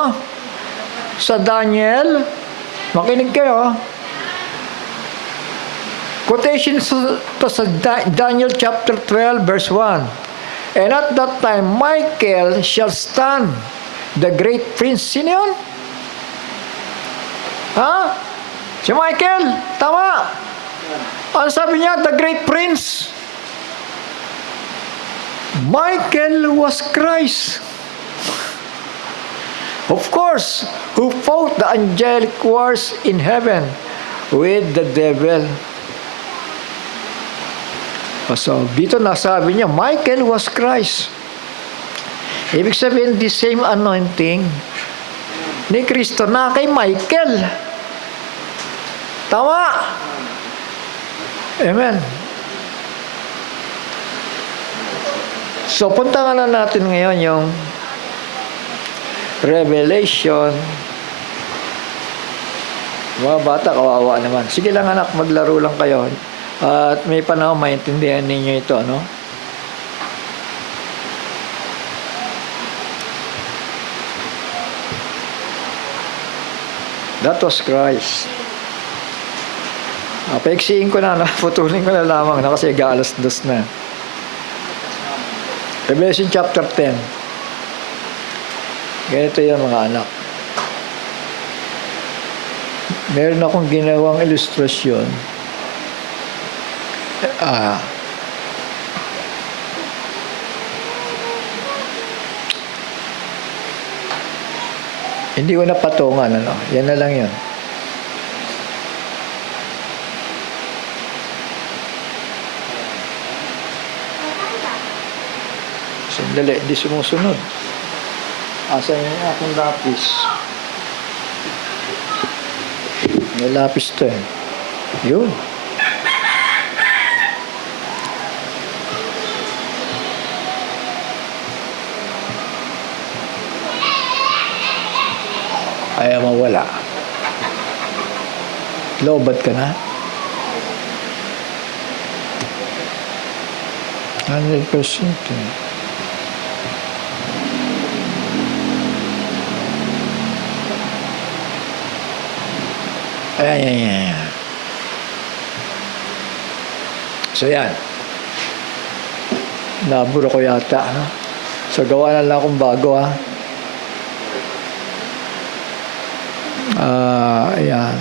sa Daniel. Makinig kayo. Quotation ito sa Daniel chapter 12 verse 1. And at that time, Michael shall stand, the great prince. Sino yun? Si Michael. Tama. Ano sabi niya? The great prince. Michael was Christ. Of course, who fought the angelic wars in heaven with the devil. So, dito nasabi niya, Michael was Christ. Ibig sabihin, the same anointing ni Kristo na kay Michael. Tama? Amen. So, punta na natin ngayon yung Revelation. Mga bata, kawawa naman. Sige lang anak, maglaro lang kayo. At may panahon, maintindihan ninyo ito, That was Christ. Paiksiin ko na, putulin ko na lamang kasi alas 2 na. Revelation chapter 10. Ganito yan mga anak. Meron akong ginawang ilustrasyon. Hindi ko napatungan, ano. Yan na lang yun. Sandali, hindi sumusunod. Asan yung aking lapis? May lapis to eh. Yun. Ayaw mawala. Lobat ka na? 100% eh. Ayan. So yan. Nabura ko yata. Ha? So gawa na lang akong bago ha. Ayan.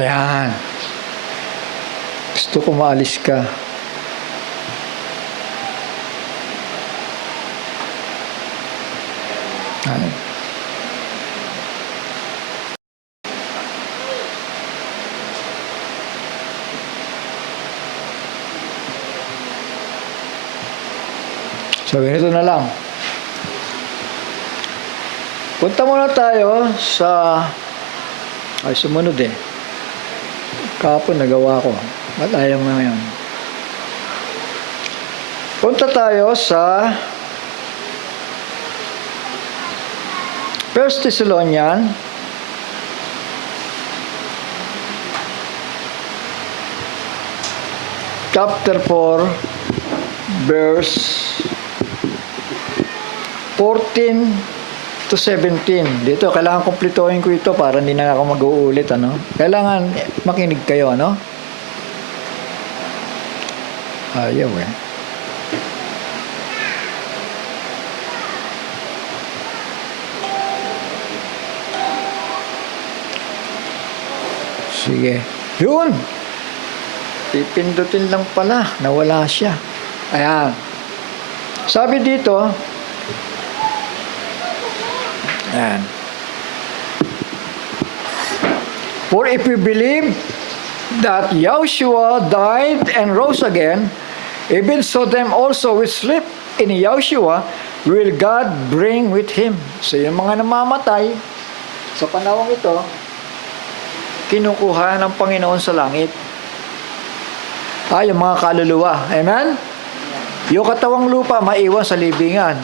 Ayan. Gusto ko maalis ka. Ayan. So, ganito na lang. Punta muna tayo sa... Ay, sumunod eh. Kahapon nagawa ko. Ba't ayaw mo ngayon? Punta tayo sa 1 Thessalonians chapter 4 verse 14 to 17. Dito, kailangan kumplituhin ko ito para hindi na ako mag-uulit, ano? Kailangan makinig kayo, ano? Ayaw eh. Sige. Yun! Pipindutin lang pala. Nawala siya. Ayan. Sabi dito, ayan. For if we believe that Yahushua died and rose again, even so them also which sleep in Yahushua will God bring with Him. So yung mga namamatay sa panahon ito, kinukuha ng Panginoon sa langit. Yung mga kaluluwa. Amen? Yung katawang lupa, maiwan sa libingan.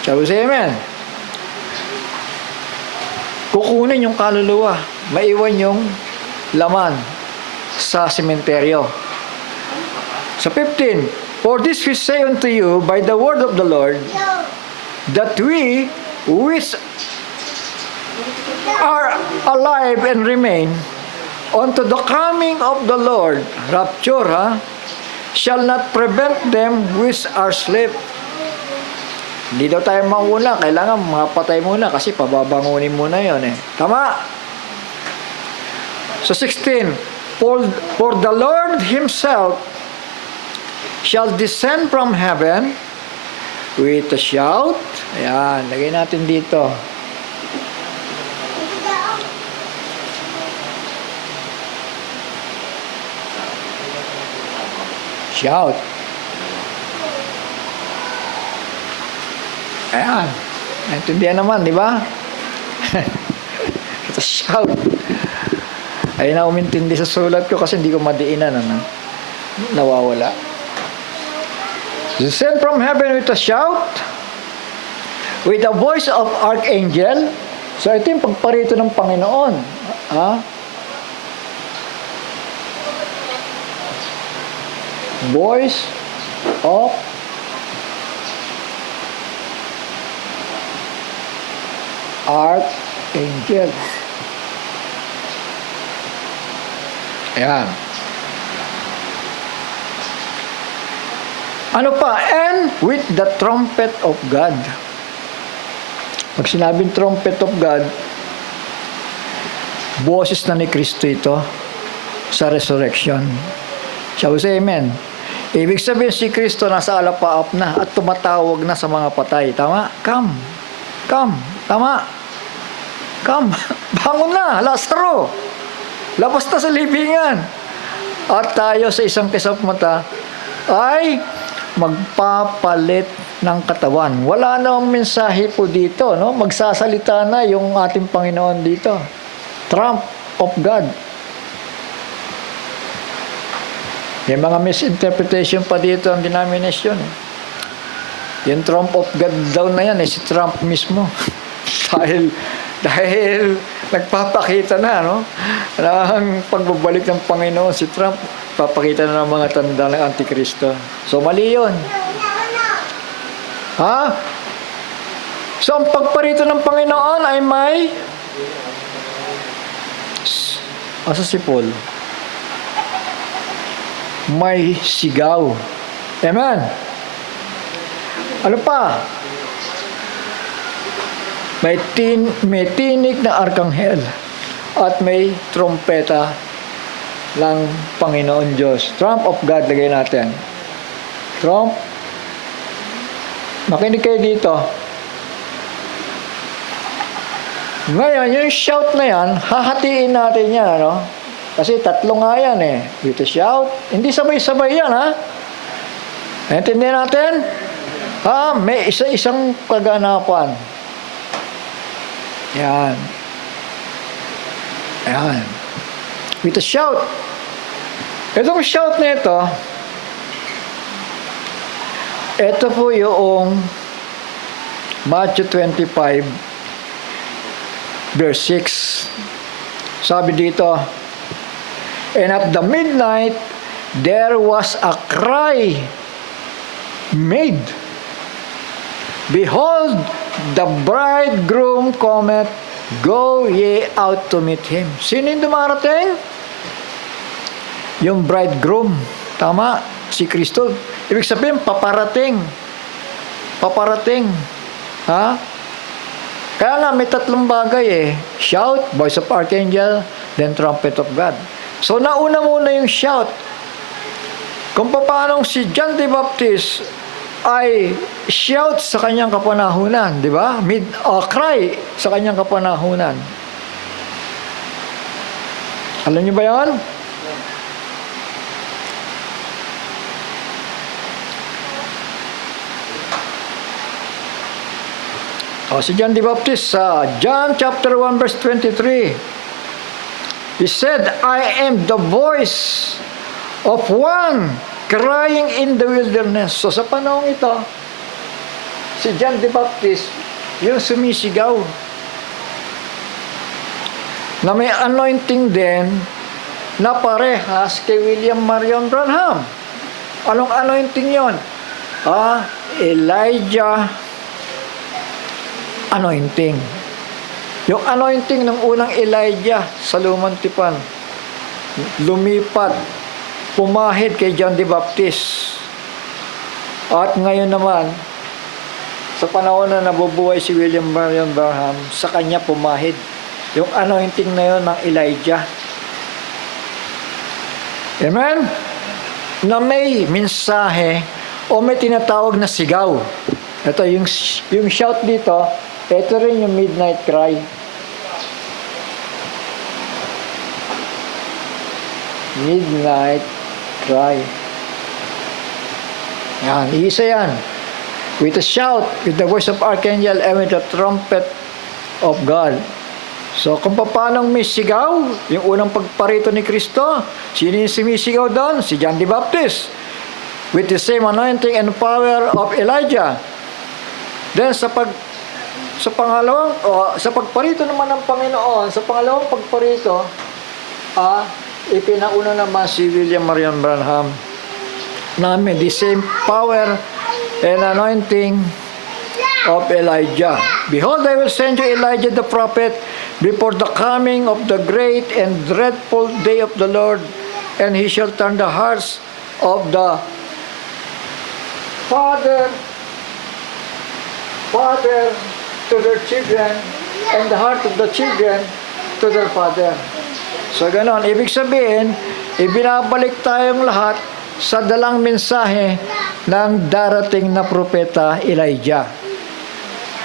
Sabi sa amen? Kukunin yung kaluluwa, maiwan yung laman sa sementeryo. Sa 15, for this we say unto you by the word of the Lord, that we which are alive and remain unto the coming of the Lord, rapture, shall not prevent them which are asleep. Hindi daw tayo mauna, kailangan mapatay muna kasi pababangunin muna yon eh. Tama? So 16, for the Lord Himself shall descend from heaven with a shout. Ayan, lagay natin dito. Shout. Ayan. Naintindihan naman, di ba? Ito shout. Ayun na umintindi sa sulat ko kasi hindi ko madiinan. Ano? Nawawala. Descend from heaven with a shout, with the voice of archangel. So ito yung pagparito ng Panginoon. Voice of archangel. Ayan. Ano pa? And with the trumpet of God. Pag sinabing trumpet of God, boses na ni Kristo ito sa resurrection. Shall we say amen? Ibig sabihin si Kristo nasa alapaap na at tumatawag na sa mga patay. Tama? Come. Come. Tama? Come. Bangon na, Lazaro. Labas na sa libingan. At tayo sa isang kisap mata ay magpapalit ng katawan. Wala namang mensahe po dito, no? Magsasalita na yung ating Panginoon dito. Trump of God. May mga misinterpretation pa dito ang denomination. Yung Trump of God daw na yan, si Trump mismo. dahil nagpapakita na, no? Ang pagbabalik ng Panginoon, si Trump, papakita na ng mga tanda ng Antikristo. So, mali yun. Ha? So, ang pagparito ng Panginoon ay may asa si Paul? May sigaw. Amen? Ano pa? May tinig na arkanghel at may trompeta ng Panginoon Diyos. Trump of God, lagay natin. Trump. Makinig kayo dito. Ngayon, yung shout na yan, hahatiin natin yan, ano? Kasi tatlo nga yan eh. With a shout. Hindi sabay-sabay yan, ha? Naintindihan natin? Ha? May isa-isang kaganapan. Yan. Yan. With a shout. Itong shout na ito po yung Matthew 25 verse 6. Sabi dito, and at the midnight, there was a cry made, behold, the bridegroom cometh, go ye out to meet him. Sino yung dumarating? Yung bridegroom. Tama, si Kristo. Ibig sabihin, paparating. Paparating. Ha? Kaya nga, may tatlong bagay eh. Shout, voice of archangel, then trumpet of God. So, nauna muna yung shout. Kung paano si John the Baptist ay shout sa kanyang kapanahunan, di ba? Cry sa kanyang kapanahunan. Alam niyo ba yan? Si John the Baptist sa John chapter 1 verse 23, he said, I am the voice of one crying in the wilderness. So sa panahon ito, si John the Baptist yung sumisigaw na may anointing din na parehas kay William Marion Branham. Anong anointing yon? Elijah anointing. Yung anointing ng unang Elijah sa lumang tipan, lumipat, pumahid kay John the Baptist. At ngayon naman, sa panahon na nabubuhay si William Marion Branham, sa kanya pumahid yung anointing na yun ng Elijah. Amen? Na may mensahe o may tinatawag na sigaw. Ito, yung shout dito, ito rin yung midnight cry. Midnight cry. Yan, isa yan. With a shout, with the voice of archangel, and with the trumpet of God. So, kung paano may sigaw, yung unang pagparito ni Kristo, sino yung sumisigaw doon? Si John the Baptist. With the same anointing and power of Elijah. Then, sa pagparito naman ng Panginoon, sa pangalawang pagparito, ipinauna naman si William Marion Branham namin the same power and anointing of Elijah. Behold, I will send you Elijah the prophet before the coming of the great and dreadful day of the Lord, and he shall turn the hearts of the father to their children, and the heart of the children to their father. So ganon, ibig sabihin, ibinabalik tayong lahat sa dalang mensahe ng darating na propeta Elijah.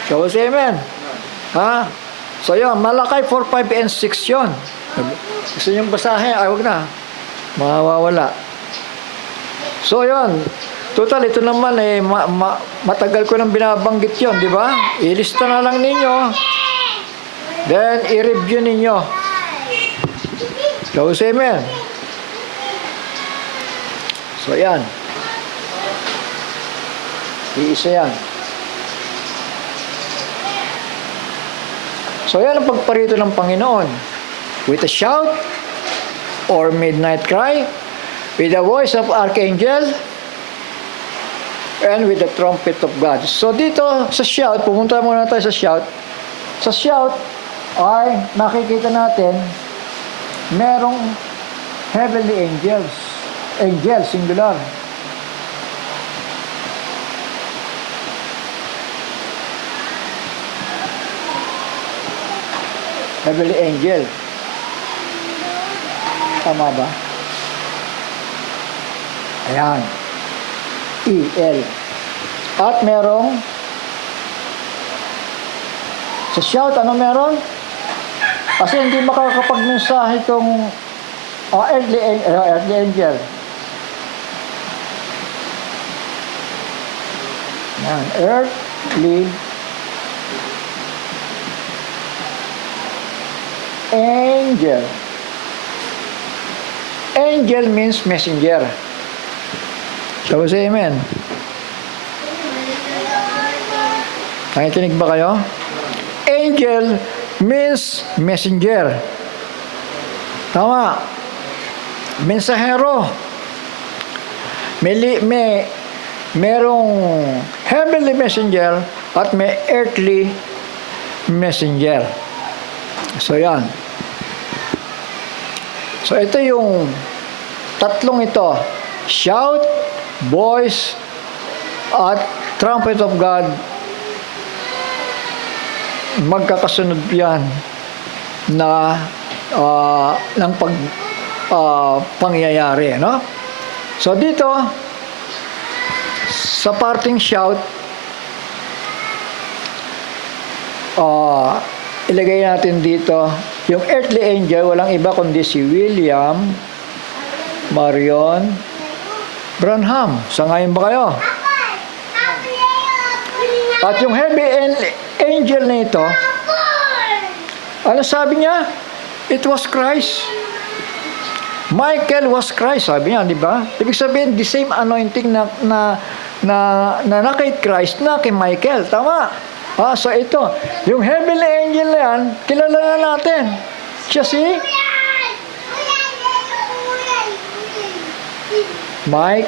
So, say amen. Ha? So yun, Malakay 4, 5, and 6 yun. Gusto niyong basahin? Ay, huwag na. Mawawala. So yun, total, ito naman matagal ko nang binabanggit yun, di ba? Ilista na lang ninyo. Then, i-review ninyo. So, say amen. So, yan. Iisa yan. So, yan ang pagparito ng Panginoon. With a shout, or midnight cry, with the voice of archangel, and with the trumpet of God. So, dito sa shout, pumunta muna tayo sa shout. Sa shout, ay nakikita natin, merong heavenly angels. Angel, singular. Heavenly angel. Tama ba? Ayan. E-L. At merong sa shout, ano meron? Kasi hindi makakapagmensahe itong earthly angel. Yan, earthly angel. Angel means messenger. Shall we say amen? Nakikinig ba kayo? Angel means messenger. Tama. Mensahero. Merong heavenly messenger at may earthly messenger. So, yan. So, ito yung tatlong ito. Shout, voice, at trumpet of God. Magkakasunod yan na ng pangyayari, no? So, dito, sa parting shout, ilagay natin dito, yung earthly angel, walang iba kundi si William Marion Branham. Sangayon ba kayo? At yung heavy angel na ito, ano sabi niya? It was Christ. Michael was Christ, sabi niya, di ba? Ibig sabihin, the same anointing na kay Christ na kay Michael. Tama? So ito, yung heavenly angel na yan, kilala na natin. Siya si Michael.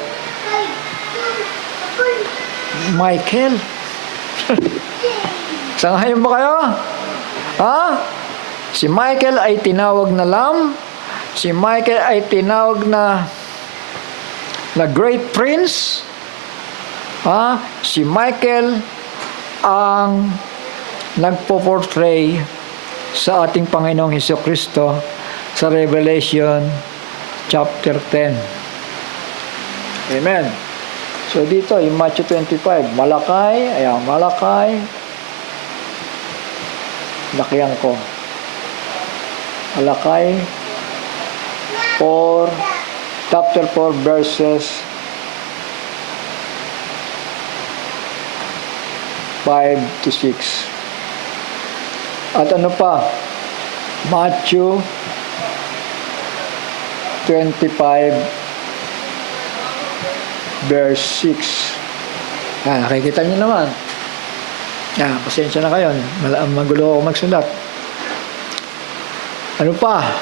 Sangayon ba kayo? Si Michael ay tinawag na Lamb. Si Michael ay tinawag na Great Prince. Si Michael ang nagpo-portray sa ating Panginoong Hesukristo sa Revelation chapter 10. Amen. So dito, yung Matthew 25, Malakay, lakihan ko. Malakay 4, chapter 4, verses 5 to 6. At ano pa? Matthew 25, verse 6. Nakikita niyo naman. Pasensya na kayo. Magulo ako magsulat. Ano pa?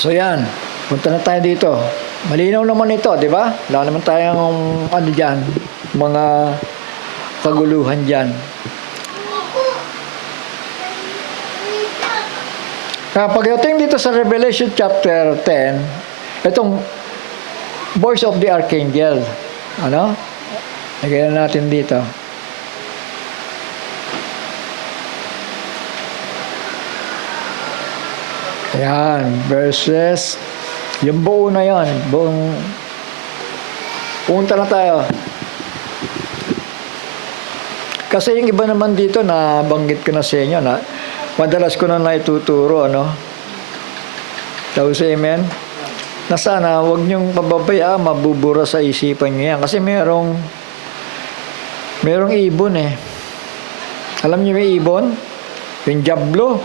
So yan. Punta na tayo dito. Malinaw naman ito, di ba? Wala naman tayong dyan, mga kaguluhan dyan. Pagdating dito sa Revelation chapter 10, itong voice of the archangel. Ano? Lagyan na natin dito. Ayan, verses. Yung buo na yan. Punta na tayo. Kasi yung iba naman dito na banggit ko na sa inyo na madalas ko na naituturo, ano? Tapos amen? Na sana huwag niyong pababayaan, mabubura sa isipan niyo yan. Kasi merong ibon eh. Alam niyo yung ibon? Yung diablo.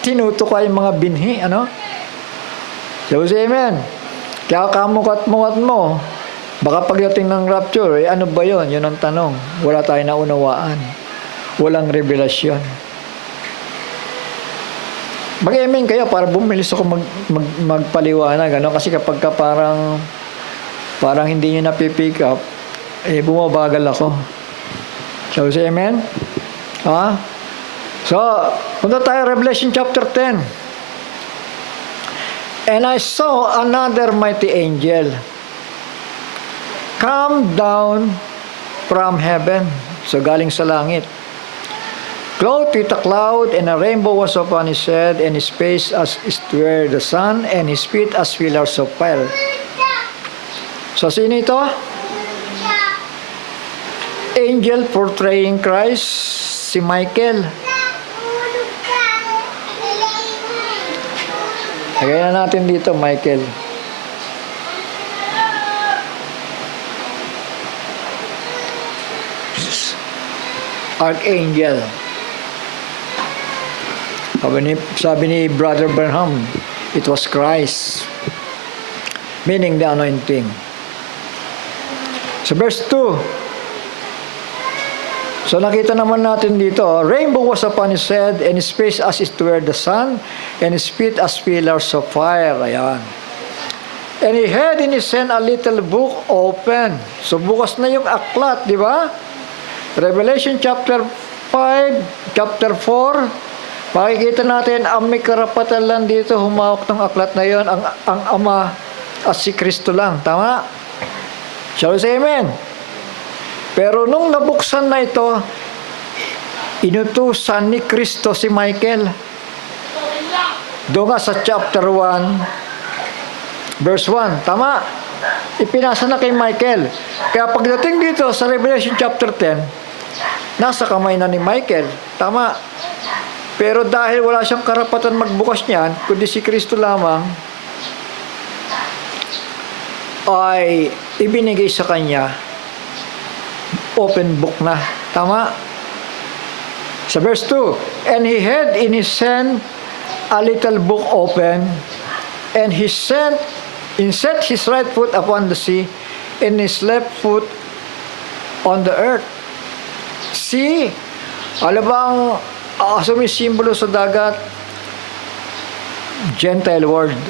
Tinutuka yung mga binhi, ano? Tapos amen? Kaya kamukat-mukat mo. Baka pagdating ng rapture, ano ba yon? Yun ang tanong. Wala tayong naunawaan. Walang revelasyon. Mag-amen kayo para bumilis ako magpaliwanag. Ano? Kasi kapag ka parang hindi nyo napipick up, bumabagal ako. So, say amen? Ha? So, punta tayo Revelation chapter 10. And I saw another mighty angel come down from heaven. So, galing sa langit. Clothed with a cloud, and a rainbow was upon his head, and his face as is were the sun, and his feet as pillars of fire. So, sino ito? Angel portraying Christ, si Michael. Lagyan na natin dito, Michael. Archangel. Sabi ni Brother Branham, it was Christ. Meaning the anointing. So verse 2. So nakita naman natin dito, rainbow was upon his head, and his face as it were the sun, and his feet as pillars of fire. Ayan. And he had in his hand a little book open. So bukas na yung aklat, di ba? Revelation chapter 5, chapter 4, makikita natin ang may karapatan lang dito humawak ng aklat na yon, ang Ama at si Kristo lang. Tama? Shall we say amen? Pero nung nabuksan na ito, inutusan ni Kristo si Michael. Doon nga sa chapter 1, verse 1. Tama? Ipinasa na kay Michael. Kaya pagdating dito sa Revelation chapter 10, nasa kamay na ni Michael. Tama? Pero dahil wala siyang karapatan magbukas niyan, kundi si Kristo lamang, ay ibinigay sa kanya open book na. Tama? Sa verse 2, and he had in his hand a little book open, and he set his right foot upon the sea, and his left foot on the earth. See? Ano bang sumisimbolo sa dagat? Gentile world.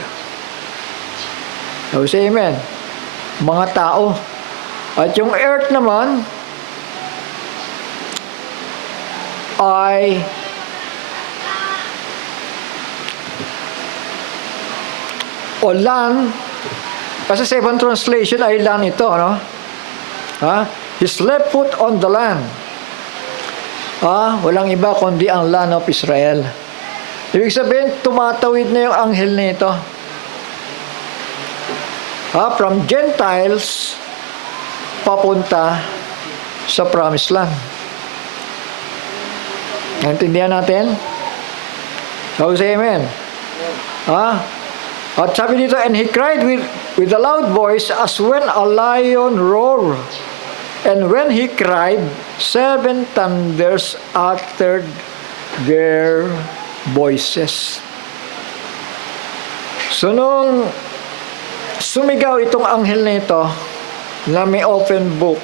So say amen. Mga tao. At yung earth naman ay o land. Kasi sa ibang translation ay land ito, ano? Ha? His left foot on the land. Walang iba kundi ang land of Israel. Ibig sabihin, tumatawid na yung anghel nito. From Gentiles, papunta sa promised land. Naintindihan natin? So, say amen. At sabi dito, and he cried with a loud voice as when a lion roars. And when he cried, 7 thunders uttered their voices. So nung sumigaw itong anghel na ito, na may open book,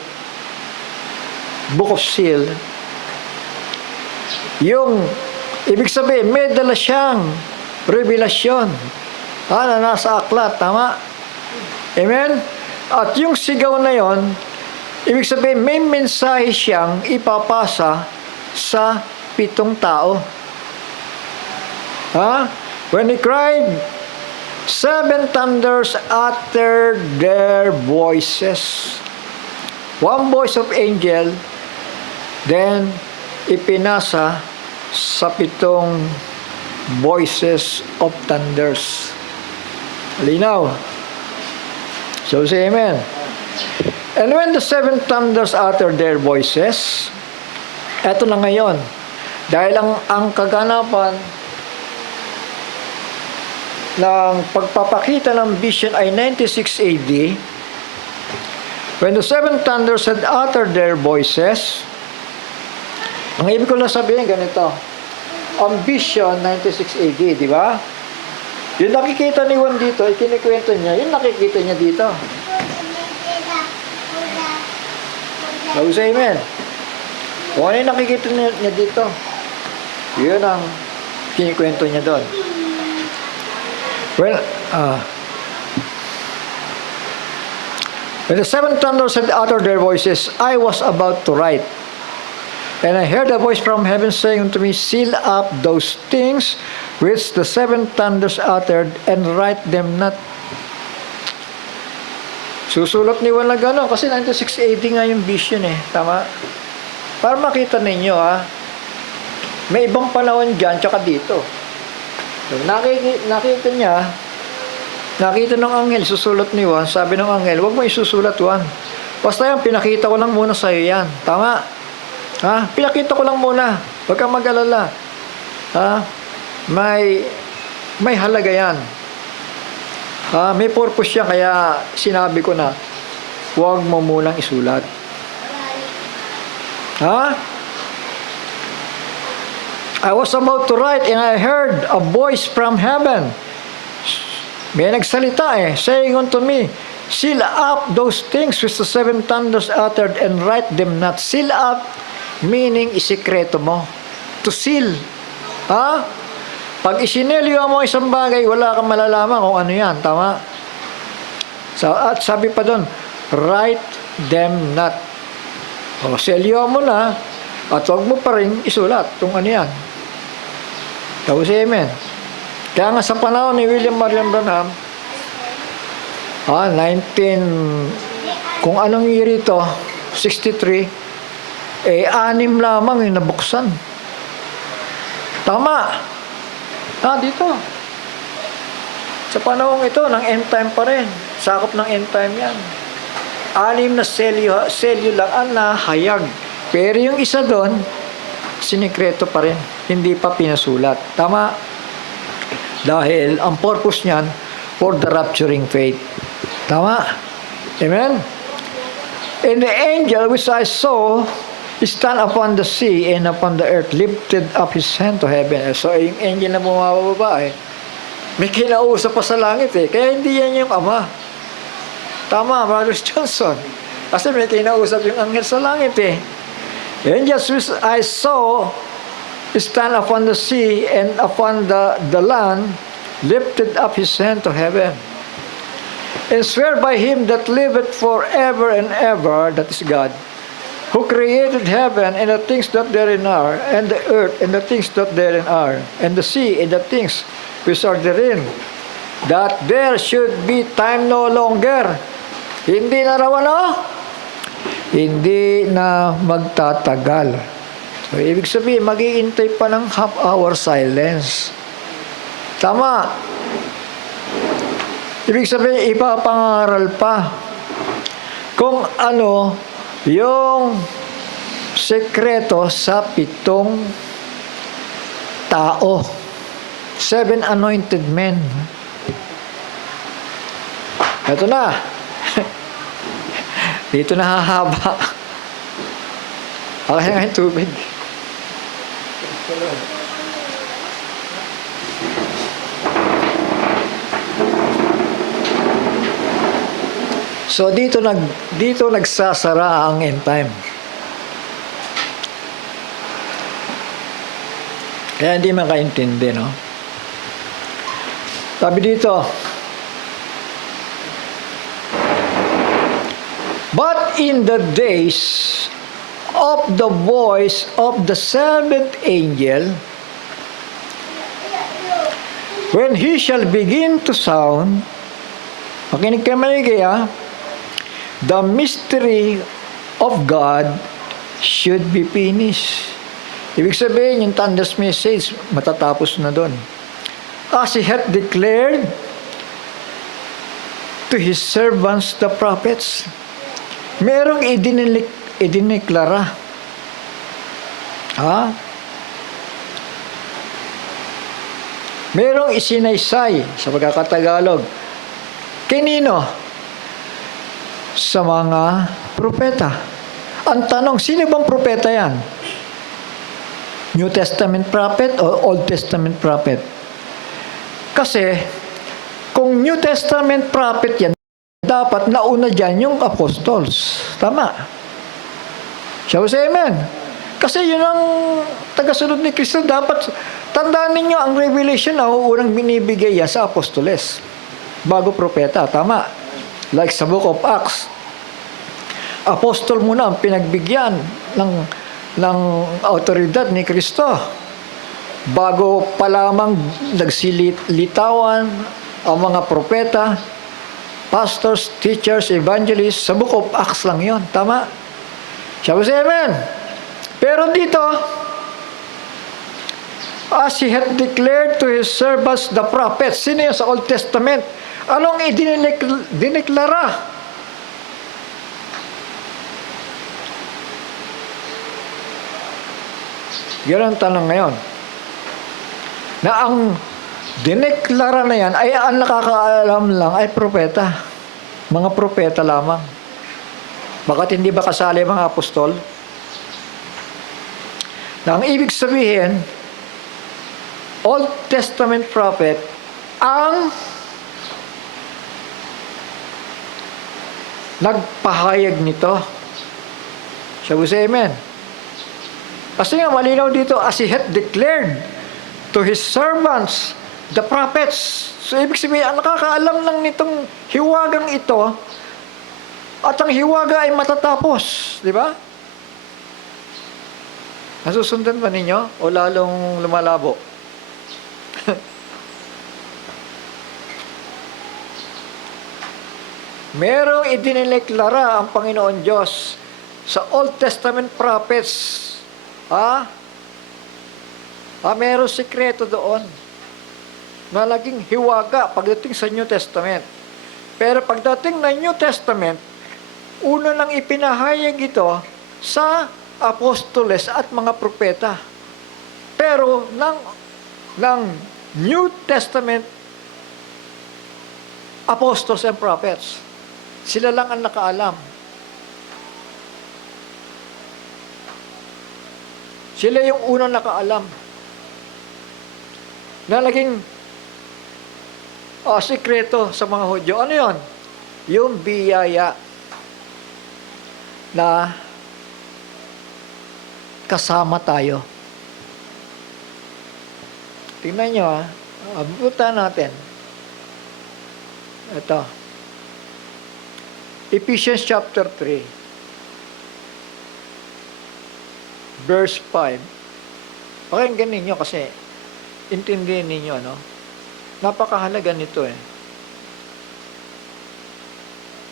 book of seal, yung ibig sabihin, may dala siyang revelasyon na nasa aklat. Tama? Amen? At yung sigaw na yon, ibig sabihin, may mensahe siyang ipapasa sa 7 tao. When he cried, 7 thunders uttered their voices. one voice of angel, then ipinasa sa 7 voices of thunders. Linaw. So say amen. And when the 7 thunders uttered their voices, eto na ngayon, dahil ang kaganapan ng pagpapakita ng vision ay 96 AD, when the 7 thunders had uttered their voices, ang ibig ko lang sabihin ganito, ang vision 96 AD, di ba? Yung nakikita ni Juan dito, ikinikwento niya, yung nakikita niya dito. So, say amen. Kung ano yung nakikita niya dito, yun ang kinikwento niya doon. Well, when the 7 thunders had uttered their voices, I was about to write. And I heard a voice from heaven saying unto me, seal up those things which the 7 thunders uttered, and write them not. Susulat ni Juan na gano'n, kasi 96 AD nga yung vision eh. Tama? Para makita ninyo may ibang panahon dyan, tsaka dito. So, nakita niya, nakita ng anghel, susulat ni Juan, sabi ng anghel, huwag mo isusulat, Juan. Basta yan, pinakita ko lang muna sa'yo yan. Tama? Ha? Pinakita ko lang muna. Huwag kang mag-alala. Ha? May halaga yan. Ha? May purpose yan, kaya sinabi ko na, huwag mo munang isulat. Ha? I was about to write and I heard a voice from heaven. May nagsalita saying unto me, seal up those things which the 7 thunders uttered and write them not. Seal up, meaning isikreto mo. To seal. Ha? Pag isinelyo mo isang bagay, wala kang malalaman kung ano yan. Tama? So, at sabi pa doon, write them not. O, selyo mo na, at huwag mo pa rin isulat kung ano yan. Tapos amen. Kaya nga sa panahon ni William Marion Branham, 19, kung anong year ito, 63, 6 lamang yung nabuksan. Tama. Dito. Sa panahon ito, ng end time pa rin. Sakop ng end time yan. 6 na selyo lang ang nahayag. Pero yung isa doon, sinikreto pa rin. Hindi pa pinasulat. Tama? Dahil ang purpose niyan, for the rapturing faith. Tama? Amen? And the angel which I saw stand upon the sea and upon the earth, lifted up his hand to heaven. So, yung angel na bumababa may kinausap pa sa langit Kaya hindi yan yung ama. Tama, Brother Johnson. Kasi may kinausap yung angel sa langit Angels which I saw stand upon the sea and upon the land, lifted up his hand to heaven, and swear by him that liveth forever and ever, that is God, who created heaven and the things that therein are, and the earth and the things that therein are, and the sea and the things which are therein, that there should be time no longer. Hindi na raw hindi na magtatagal. So, ibig sabihin, mag-iintay pa ng half-hour silence. Tama. Ibig sabihin, ipapangaral pa kung ano yung sekreto sa 7 tao. 7 anointed men. Ito na. Dito na hahaba. Okay nga yung tubig. So dito nagsasara ang end time. Kaya hindi makaintindi, no? Sabi dito, but in the days of the voice of the 7th angel, when he shall begin to sound, makinig kayo maigi the mystery of God should be finished. Ibig sabihin, yung thunder's message, matatapos na doon. As He hath declared to His servants, the prophets. Merong idineklara. Merong isinaysay sa pagkakatagalog. Kinino? Sa mga propeta. Ang tanong, sino bang propeta yan? New Testament prophet o Old Testament prophet? Kasi, kung New Testament prophet yan, dapat nauna dyan yung apostles. Tama. Shall we say amen? Kasi yun ang tagasunod ni Kristo. Dapat, tandaan ninyo, ang revelation na unang binibigay yan sa apostoles. Bago propeta. Tama. Like sa book of Acts. Apostol muna ang pinagbigyan ng autoridad ni Kristo. Bago pa lamang nagsilitawan ang mga propeta, pastors, teachers, evangelists, sa book of Acts lang yon. Tama? Shall we say amen? Pero dito, as He hath declared to His servants the prophets. Sino yun sa Old Testament? Anong dineklara? Yan ang tanong ngayon. Na ang dineklara na yan ay ang nakakaalam lang ay propeta. Mga propeta lamang. Bakit hindi ba kasali mga apostol? Na ang ibig sabihin, Old Testament prophet ang nagpahayag nito. Shall we say amen? Kasi nga malinaw dito, as He hath declared to His servants, the prophets. So, ibig sabihin, ang nakakaalam lang nitong hiwagang ito, at ang hiwaga ay matatapos. Di ba? Nasusundan ba ninyo? O lalong lumalabo? Merong idinileklara ang Panginoon Diyos sa Old Testament prophets. Merong sikreto doon na naging hiwaga pagdating sa New Testament. Pero pagdating ng New Testament, una nang ipinahayag ito sa apostoles at mga propeta. Pero ng New Testament apostles and prophets, sila lang ang nakaalam. Sila yung unang nakaalam na naging sikreto sa mga Hudyo. Ano yun? Yung biyaya na kasama tayo. Tingnan nyo, abutan natin. Ito. Ephesians chapter 3. Verse 5. Pakinggan ninyo kasi intindihin ninyo, no? Napakahalaga nito eh.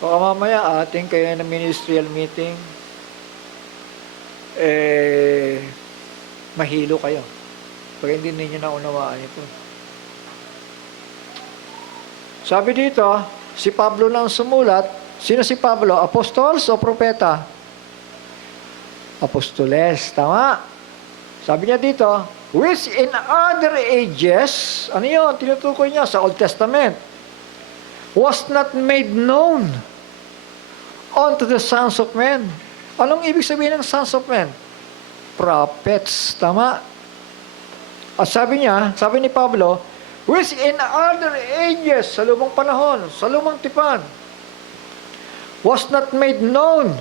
Baka mamaya ating kayo na ministerial meeting, mahilo kayo. Pag hindi ninyo naunawaan ito. Sabi dito, si Pablo nang sumulat. Sino si Pablo? Apostles o propeta? Apostoles. Tama. Sabi niya dito, which in other ages, ano yun? Tinutukoy niya sa Old Testament, was not made known unto the sons of men. Anong ibig sabihin ng sons of men? Prophets. Tama. At sabi niya, sabi ni Pablo, which in other ages, sa lumang panahon, sa lumang tipan, was not made known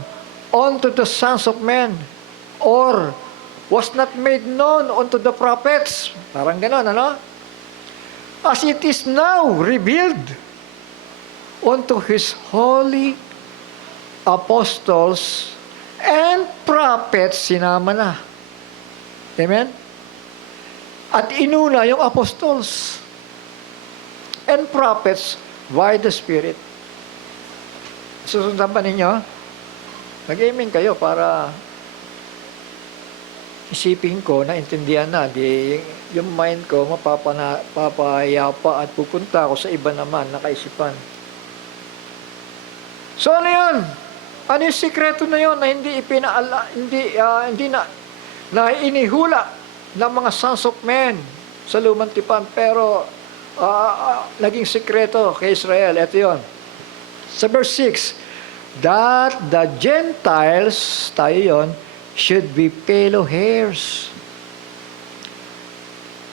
unto the sons of men, or was not made known unto the prophets. Parang ganon, ano? As it is now revealed unto His holy apostles and prophets, sinama na. Amen? At inuna yung apostles and prophets by the Spirit. Susundan pa ninyo? Mag-amen kayo para isipin ko na intindihan na. Di, yung mind ko mapapayapa at pupunta ako sa iba naman na kaisipan. So ano yun? Ano yung sikreto na yun na hindi na inihula ng mga sons of men sa lumang tipan, pero naging sikreto kay Israel? Ito yun. Sa verse 6, that the Gentiles, tayo yun, should be fellow heirs.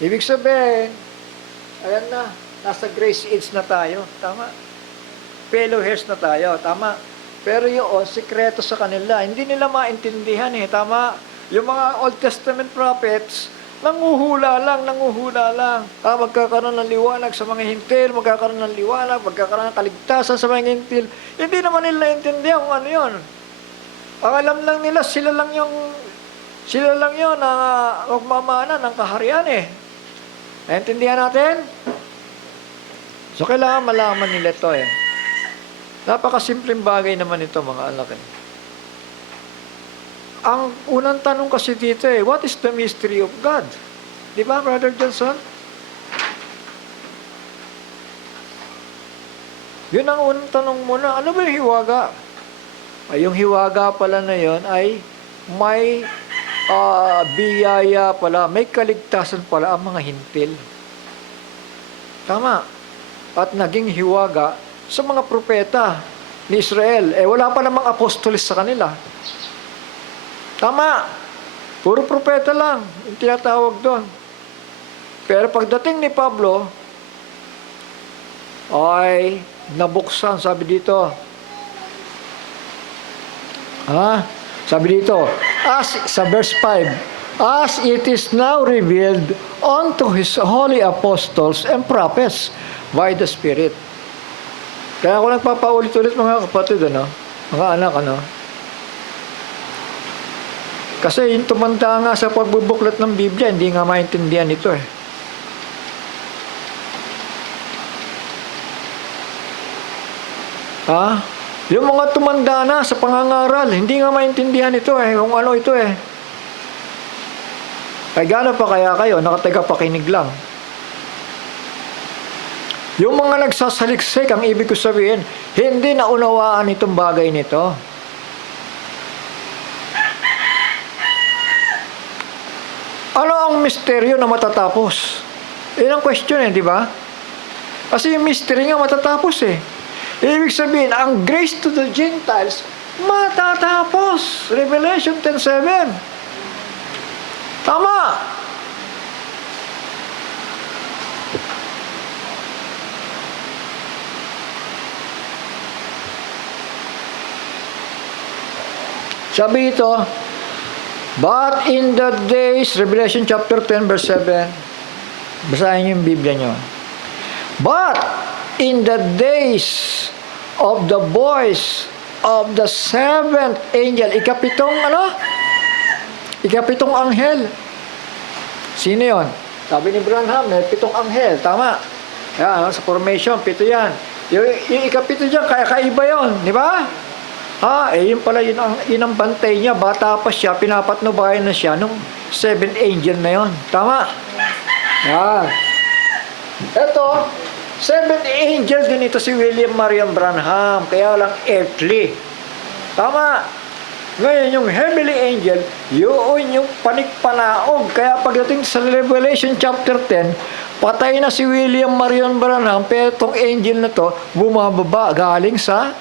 Ibig sabihin, ayan na, nasa grace age na tayo. Tama? Fellow heirs na tayo. Tama? Pero yun, sikreto sa kanila. Hindi nila maintindihan eh. Tama? Yung mga Old Testament prophets, nanguhula lang. Magkakaroon ng liwanag sa mga hintil, magkakaroon ng liwanag, magkakaroon ng kaligtasan sa mga hintil. Hindi naman nila intindihan kung ano yun. Ang alam lang nila, sila lang yun na magmamana ng kaharian eh. Naintindihan natin? So, kailangan malaman nila ito eh. Napakasimpleng bagay naman ito, mga anak eh. Ang unang tanong kasi dito eh, what is the mystery of God? Di ba, Brother Johnson? Yun ang unang tanong muna. Ano ba yung hiwaga? Ay, yung hiwaga pala na yun ay may biyaya pala, may kaligtasan pala ang mga hintil. Tama. At naging hiwaga sa mga propeta ni Israel. Eh, wala pa namang apostolis sa kanila. Tama. Puro propeta lang yung tinatawag doon. Pero pagdating ni Pablo, ay nabuksan, sabi dito. Sabi dito, sa verse 5, as it is now revealed unto his holy apostles and prophets by the Spirit. Kaya ako nagpapaulit-ulit, mga kapatid, mga anak, kasi yung tumanda nga sa pagbubuklat ng Biblia, hindi nga maintindihan ito eh. Yung mga tumanda na sa pangangaral, hindi nga maintindihan ito eh, kung ano ito eh. Ay gano'n pa kaya kayo, nakatagapakinig lang. Yung mga nagsasaliksik, ang ibig ko sabihin, hindi naunawaan itong bagay nito. Ano ang misteryo na matatapos? Yun ang question eh, di ba? Kasi yung mystery nga matatapos eh. Ibig sabihin, ang grace to the Gentiles, matatapos. Revelation 10:7. Tama. Sabi ito, but in the days, Revelation chapter 10 verse 7, basahin niyo yung Biblia niyo. But in the days of the voice of the seventh angel, ikapitong anghel. Sino yon? Sabi ni Branham, may 7 anghel. Tama. Yan, sa formation, 7 yan. Yung ikapito dyan, kaiba yon, di ba? Yun pala, yun ang bantay niya. Bata pa siya, pinapatnubayan na siya nung 7th angel na yon. Tama? Yan. Ito, 7th angel din ito si William Marion Branham. Kaya lang earthly. Tama? Ngayon, yung heavenly angel, yun yung panikpanaog. Kaya pagdating sa Revelation chapter 10, patay na si William Marion Branham, pero itong angel na to, bumababa galing sa...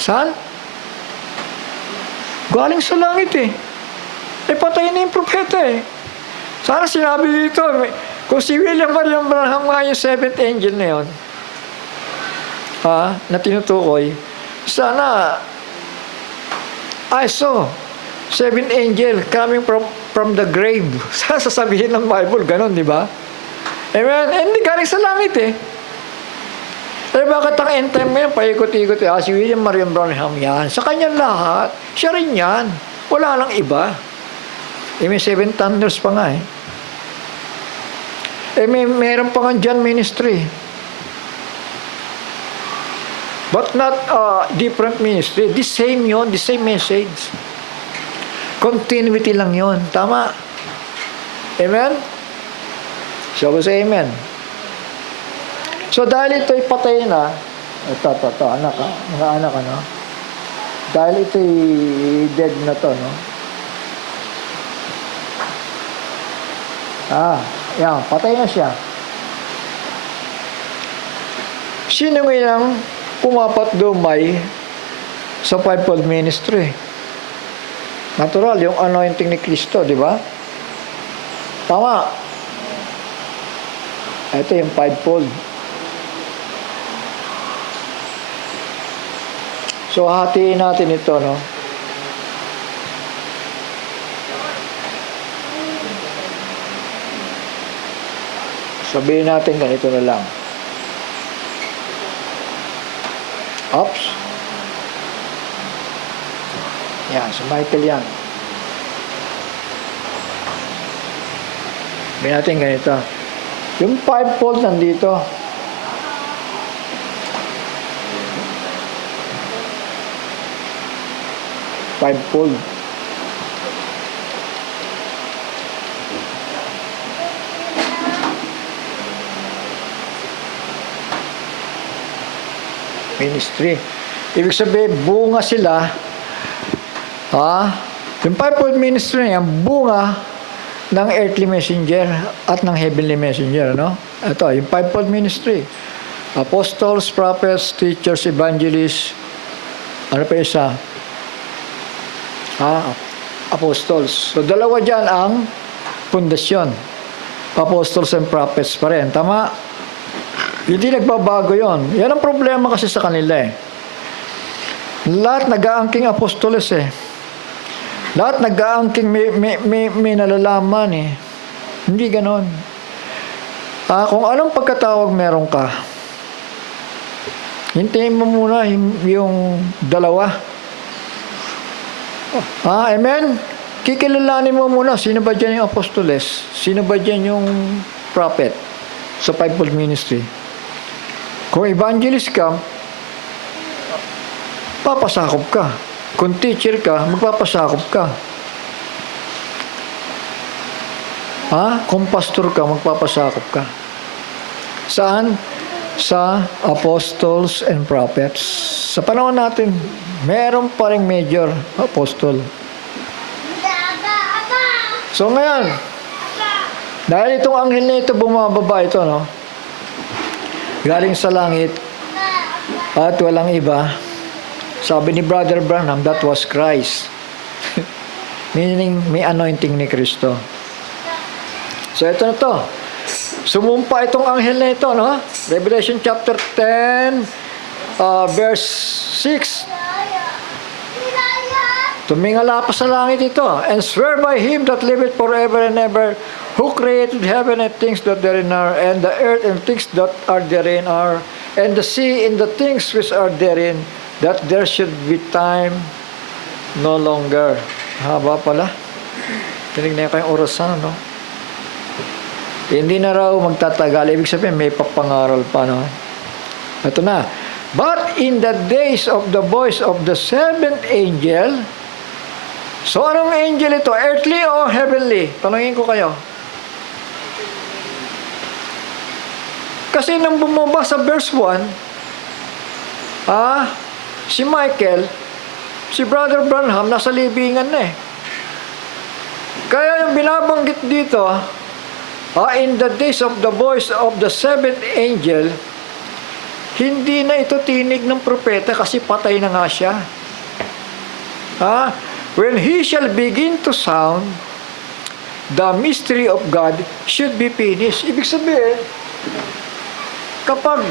Saan? Galing sa langit eh. Patay na yung propeta eh. Sana sinabi dito, kung si William Marion Branham nga yung 7th angel na yun, na tinutukoy, sana, I saw 7th angel coming from the grave. Sasabihin ng Bible, ganon, di ba? Amen? Hindi galing sa langit eh. Bakit ang end time ngayon, paikot-ikot si William Marion Branham yan. Sa kanya lahat, siya rin yan. Wala lang iba. May 7 thunders pa nga eh. Meron pa nga dyan ministry. But not different ministry. The same yon, the same message. Continuity lang yon. Tama? Amen? So, say amen. So, dahil ito'y patay na, ito, anak ka, mga anak ka, no? Dahil ito'y dead na to, no? Yan, patay na siya. Sino ngayon pumapat dumay sa fivefold ministry? Natural, yung anointing ni Kristo, di ba? Tama. Ito yung fivefold. So, hatiin natin ito, no? Sabihin natin ganito na lang. Oops. Yan, si Michael yan. Sabihin natin ganito. Yung fivefold nandito. Fivefold. Ministry. Ibig sabihin, bunga sila. Yung fivefold ministry na yan, bunga ng earthly messenger at ng heavenly messenger, no? Ito, yung fivefold ministry. Apostles, prophets, teachers, evangelists. Ano pa isa? Apostles. So, dalawa dyan ang pundasyon. Apostles and prophets pa rin. Tama? Hindi nagbabago yon. Yan ang problema kasi sa kanila eh. Lahat nag-aangking apostoles eh. Lahat nag-aangking may nalalaman eh. Hindi ganon. Kung anong pagkatawag meron ka, hintayin mo muna yung dalawa. Amen? Kikilalanin mo muna, sino ba dyan yung apostoles? Sino ba dyan yung prophet sa fivefold ministry? Kung evangelist ka, papasakop ka. Kung teacher ka, magpapasakop ka. Kung pastor ka, magpapasakop ka. Saan? Sa apostles and prophets. Sa panahon natin, meron pa ring major apostle. So ngayon, dahil itong anghel na ito, bumababa ito, no? Galing sa langit at walang iba. Sabi ni Brother Branham, that was Christ. Meaning, may anointing ni Kristo. So, ito na to. Sumumpa itong anghel na ito, no? Revelation chapter 10, verse 6. Tumingala pa sa langit ito. And swear by him that liveth forever and ever, who created heaven and things that therein are, and the earth and things that are therein are, and the sea and the things which are therein, that there should be time no longer. Haba pala. Tinignan ko yung orasan, no? Hindi na raw magtatagal. Ibig sabihin, may papangaral pa, no? Ito na. But in the days of the voice of the seventh angel, so anong angel ito? Earthly o heavenly? Tanungin ko kayo. Kasi nang bumaba sa verse 1, si Michael, si Brother Branham, nasa libingan na eh. Kaya yung binabanggit dito, in the days of the voice of the seventh angel, hindi na ito tinig ng propeta kasi patay na nga siya. When he shall begin to sound, the mystery of God should be finished. Ibig sabihin, kapag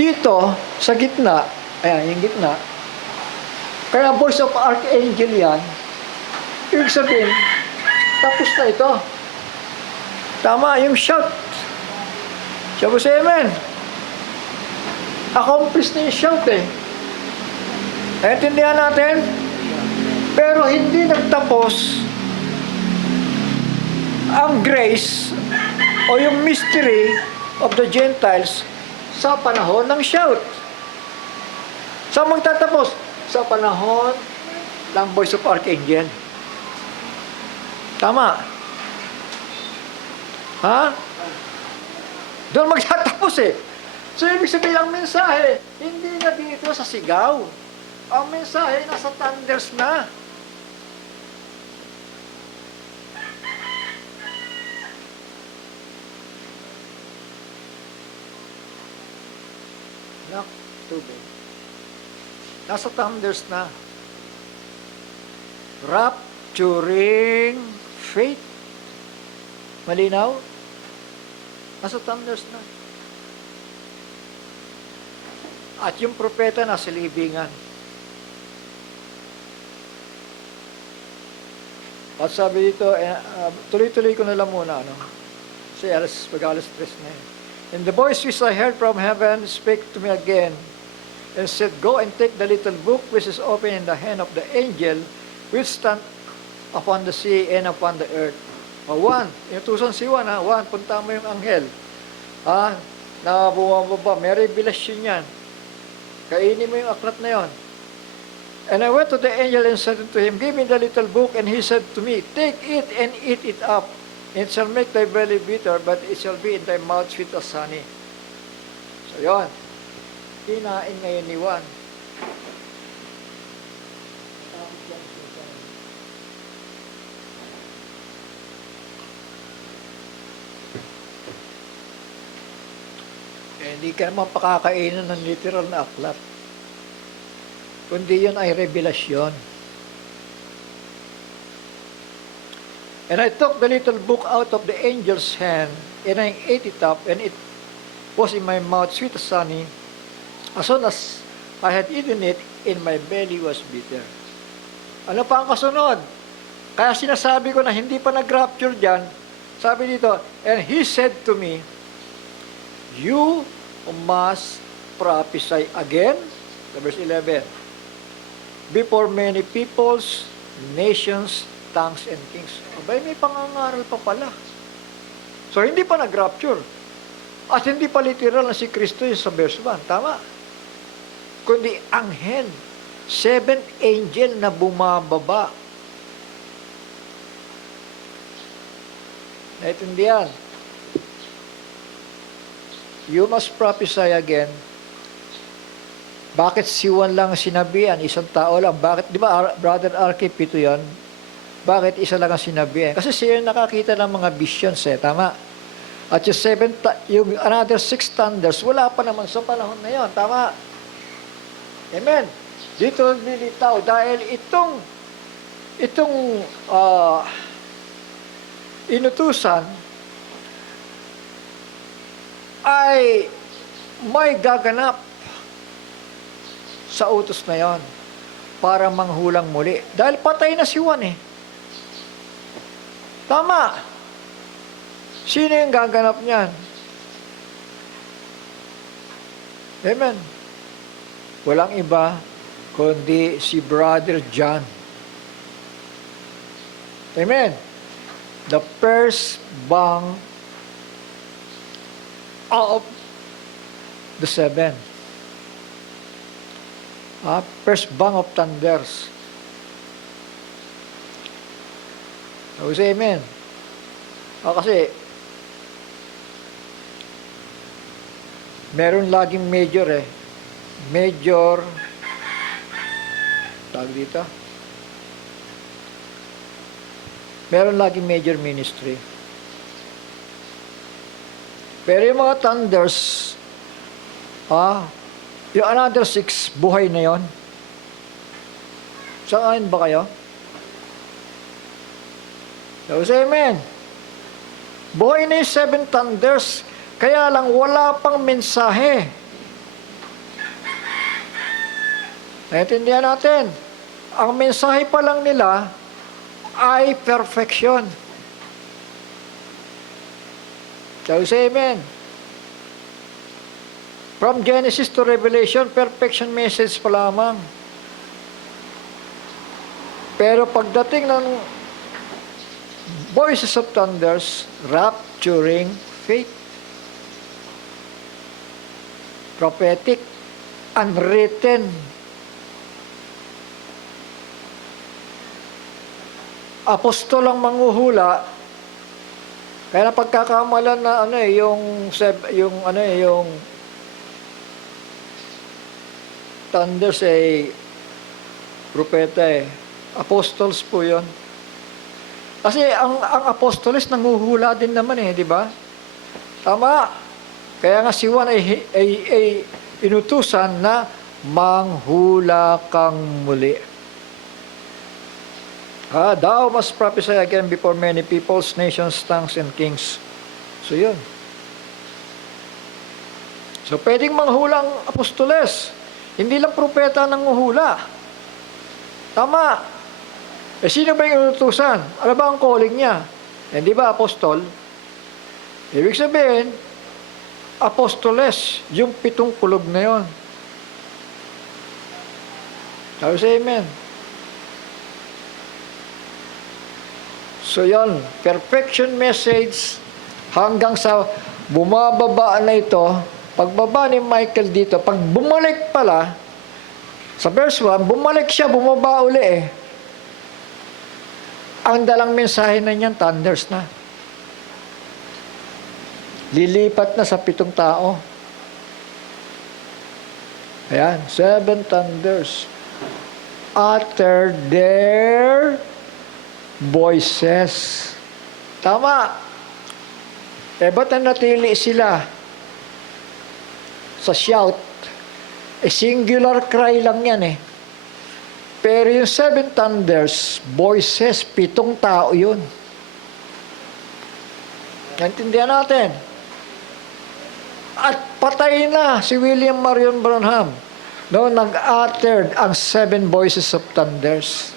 dito, sa gitna, ayan, yung gitna, kaya voice of archangel yan, ibig sabihin, tapos na ito. Tama, yung shout. Sabi sa amen. Accomplish na yung shout eh. Naintindihan natin? Pero hindi nagtapos ang grace o yung mystery of the Gentiles sa panahon ng shout. Saan magtatapos? Sa panahon ng voice of Archangel. Tama. Ha? Doon magtatapos eh. So, ibig sabihin ang mensahe, hindi na dito sa sigaw. Ang mensahe, nasa thunders na. Nak, tubig. Nasa thunders na. Rapturing faith. Malinaw? Nasa thunders na. At yung propeta nasa libingan. At sabi dito, tuloy-tuloy ko na lang muna, ano? Kasi mag-alas 3 na yun. And the voice which I heard from heaven spake to me again, and said, Go and take the little book which is open in the hand of the angel which stand upon the sea and upon the earth. Juan, inutusan si Juan, ha? Juan, punta mo yung anghel. Na bumababa, may revelasyon yan. Kainin mo yung aklat na yon. And I went to the angel and said unto him, Give me the little book. And he said to me, Take it and eat it up. It shall make thy belly bitter, but it shall be in thy mouth sweet as honey. So yon. Kinain ngayon ni Juan. Hindi ka naman pakakainan ng literal na aklat. Kundi yun ay revelasyon. And I took the little book out of the angel's hand, and I ate it up, and it was in my mouth sweet as honey. As soon as I had eaten it, in my belly was bitter. Ano pa ang kasunod? Kaya sinasabi ko na hindi pa nag-rapture dyan, sabi dito, and he said to me, You must prophesy again, verse 11, before many peoples, nations, tongues, and kings. Abay, may pangangaral pa pala. So, hindi pa nag-rapture. At hindi pa literal na si Kristo yung sa verse 1. Tama. Kundi anghel. 7 angel na bumababa. Naintindihan? You must prophesy again. Bakit si Juan lang sinabihan? Isang tao lang. Bakit? Di ba, Brother Archie, pito yan? Bakit isa lang ang sinabihan? Kasi siya yung nakakita ng mga visions eh. Tama? At yung another 6 thunders, wala pa naman sa panahon na yon. Tama? Amen. Dito nilitaw dahil itong inutusan ay may gaganap sa utos na yon para manghulang muli. Dahil patay na si Juan eh. Tama. Sino yung gaganap niyan? Amen. Walang iba kundi si Brother John. Amen. The first bang of the 7. First bang of thunders. So, say amen. Kasi meron laging major eh. Major tawag dito. Meron laging major ministry. Pero yung mga thunders, yung another 6, buhay na yon. Saan ba kayo? So, say amen. Buhay na yung 7 thunders, kaya lang wala pang mensahe. Naintindihan natin. Ang mensahe pa lang nila ay perfection. So, say amen. From Genesis to Revelation, perfection message pa lamang. Pero pagdating ng voices of thunders, rapturing faith. Prophetic, unwritten apostol ang manghuhula, kaya na pagkakamalan na yung thunders propeta apostles po yon. Kasi ang apostoles nanghuhula din naman di ba? Tama. Kaya nga si Juan ay inutusan na manghula kang muli. Thou must prophesy again before many peoples, nations, tongues, and kings. So yun. So pwedeng manghulang apostoles. Hindi lang propeta nanghuhula. Tama. Sino ba yung inutusan? Ano ba ang calling niya? Hindi ba apostol? Ibig sabihin, apostoles, yung 7 kulog na yon. Sabi sa amen. So yon, perfection message hanggang sa bumababa na ito. Pagbaba ni Michael dito, pag bumalik pala, sa verse 1, bumalik siya, bumaba uli Ang dalang mensahe na niyan, thunders na. Lilipat na sa 7 tao. Ayan, 7 thunders. Utter their voices. Tama. Ba't natili sila sa shout? Singular cry lang yan Pero yung 7 thunders, voices, 7 tao yun. Naintindihan natin. At patay na si William Marion Branham noong nag-uttered ang 7 voices of thunders.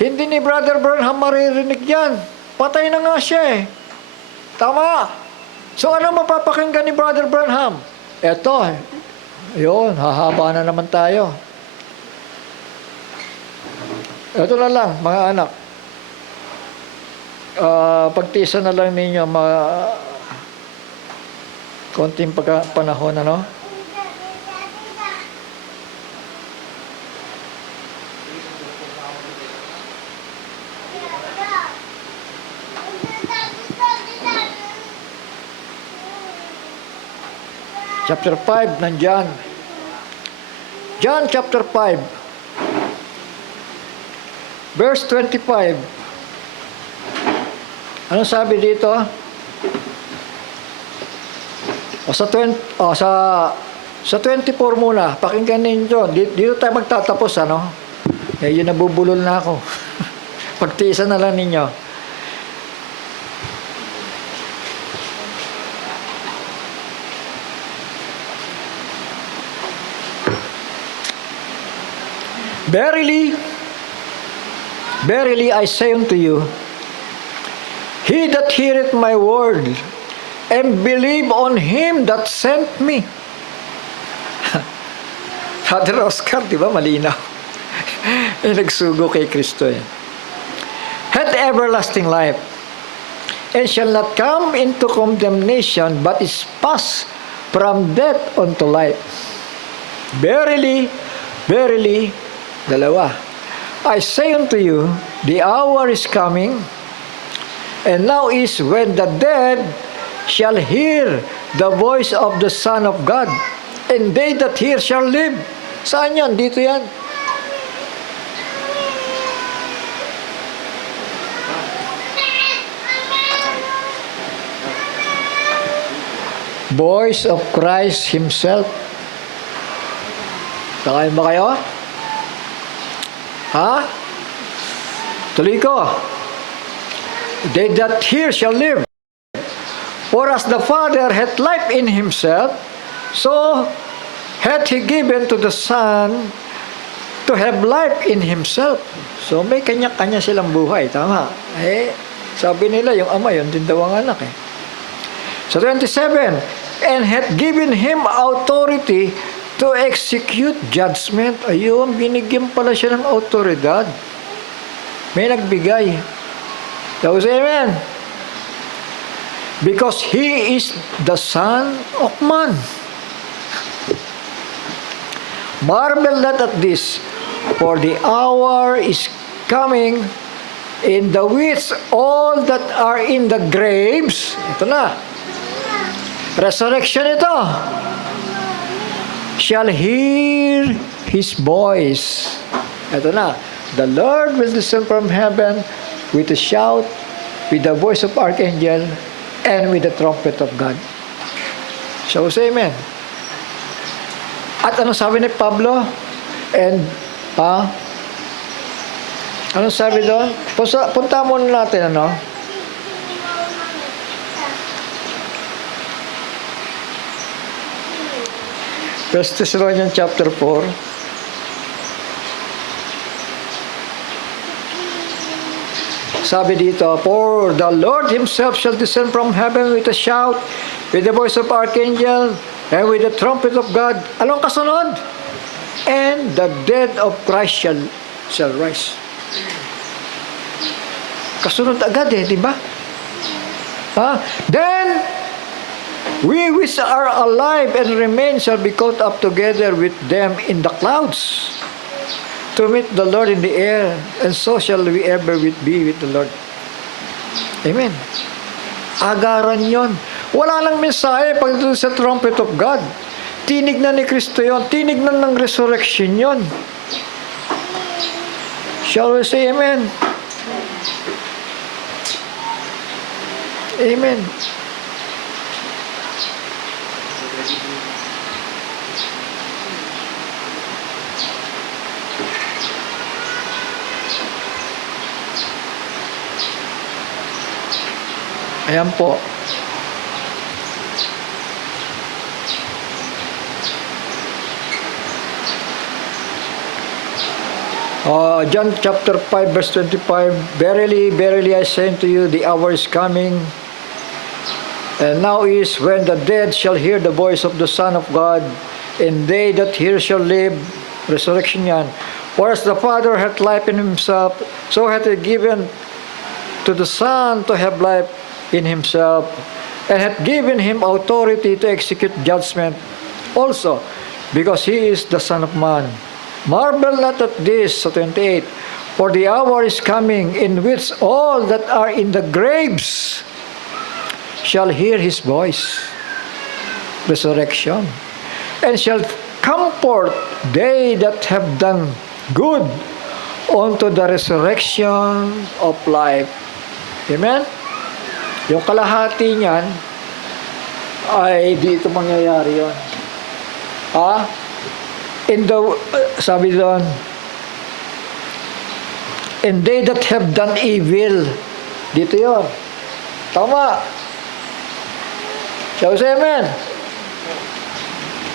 Hindi ni Brother Branham maririnig yan. Patay na nga siya Tama. So ano mapapakinggan ni Brother Branham? Eto, yun, hahaba na naman tayo. Ito na lang, mga anak. Pagtiisa na lang ninyo konting panahon, Chapter 5 nandyan. John chapter 5. Verse 25. Ano sabi dito? Sa 24 muna. Pakinggan ninyo. Dito tayo magtatapos, Yun nabubulol na ako. Pagtiisan na lang ninyo. Verily, verily I say unto you, he that heareth my word, and believe on him that sent me. Father Oscar, di ba malinaw? Nagsugo kay Kristo hath everlasting life, and shall not come into condemnation, but is passed from death unto life. Verily, verily, dalawa. I say unto you, the hour is coming, and now is when the dead shall hear the voice of the Son of God, and they that hear shall live. Saan yan? Dito yan. Voice of Christ Himself. Takayin ba kayo? Tuloy ko. They that hear shall live. For as the Father hath life in Himself, so hath He given to the Son to have life in Himself. So may kanya-kanya silang buhay. Tama. Sabi nila, yung Ama, yun din daw ang anak So 27, and hath given Him authority to execute judgment. Ayun, binigyan pala siya ng autoridad. May nagbigay. So say amen. Because He is the Son of Man. Marvel not at this, for the hour is coming, in the which all that are in the graves, ito na, resurrection ito, shall hear His voice. Ito na, the Lord will descend from heaven with a shout, with the voice of archangel, and with the trumpet of God. So say amen. At ano sabi ni Pablo? And, anong sabi doon? Punta muna natin, ano? First Thessalonians chapter 4. Sabi dito, for the Lord Himself shall descend from heaven with a shout, with the voice of archangel, and with the trumpet of God. Anong kasunod? And the dead of Christ shall rise. Kasunod agad di ba? Then, we which are alive and remain shall be caught up together with them in the clouds, to meet the Lord in the air, and so shall we ever be with the Lord. Amen. Agaran yon. Wala lang mensahe pagdating sa trumpet of God. Tinig na ni Kristo yon. Tinig na ng resurrection yon. Shall we say amen? Amen. Ayan po. John chapter 5 verse 25, Verily, verily I say unto you, the hour is coming, and now is when the dead shall hear the voice of the Son of God, and they that hear shall live. Resurrection yan. For as the Father hath life in Himself, so hath He given to the Son to have life in Himself, and hath given Him authority to execute judgment also, because He is the Son of Man. Marvel not at this, 28, for the hour is coming in which all that are in the graves shall hear His voice, resurrection, and shall comfort they that have done good unto the resurrection of life. Amen? Yung kalahati niyan ay dito mangyayari yun. Sabi doon, and they that have done evil, dito yun. Tama. Shall we say amen?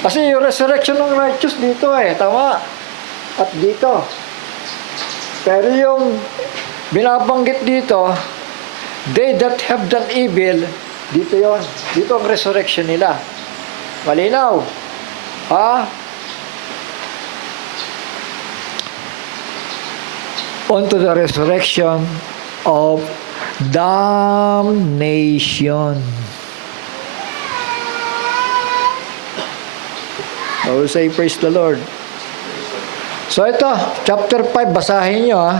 Kasi yung resurrection ng righteous dito tama. At dito. Pero yung binabanggit dito, they that have done evil, dito yon. Dito ang resurrection nila. Malinaw. Onto the resurrection of damnation. I will say, praise the Lord. So ito, chapter 5, basahin nyo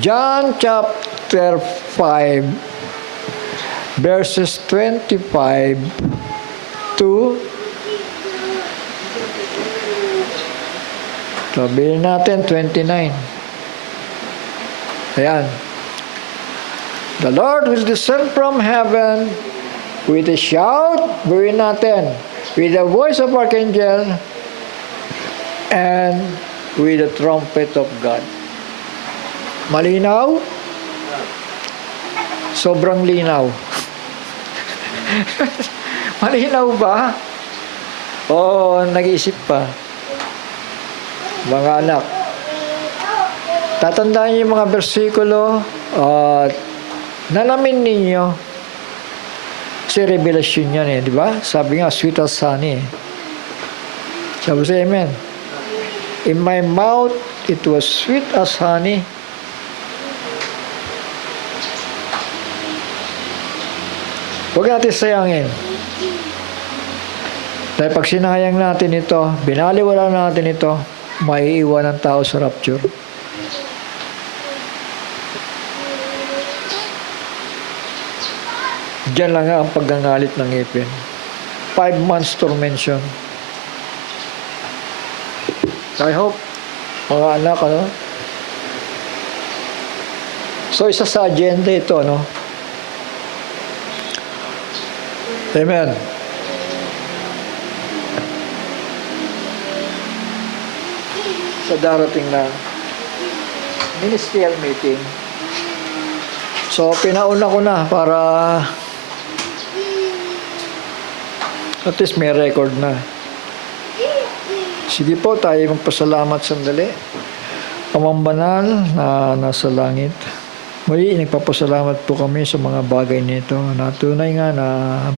John chapter 5, verses 25 to, sabihin natin, 29. Ayan. The Lord will descend from heaven with a shout, buuin natin, with the voice of archangel, and with the trumpet of God. Malinaw? Sobrang linaw. Malinaw ba? Nag-iisip pa. Mga anak, tatandaan niyo yung mga bersikulo at nalamin ninyo si revelasyon yan di ba? Sabi nga, sweet as honey. Sabi sa amen. In my mouth, it was sweet as honey. Huwag natin sayangin. Dahil pag sinayang natin ito, binaliwala natin ito, maiiwan ang tao sa rapture. Diyan lang nga ang paggangalit ng ngipin. 5 months tormention. I hope, mga anak, ano? So, isa sa agenda ito, ano? Amen. Sa darating na ministerial meeting. So, pinauna ko na para at least may record na. Sige po, tayo magpasalamat sandali. Amang banal na nasa langit. Muli, nagpapasalamat po kami sa mga bagay nito na tunay nga na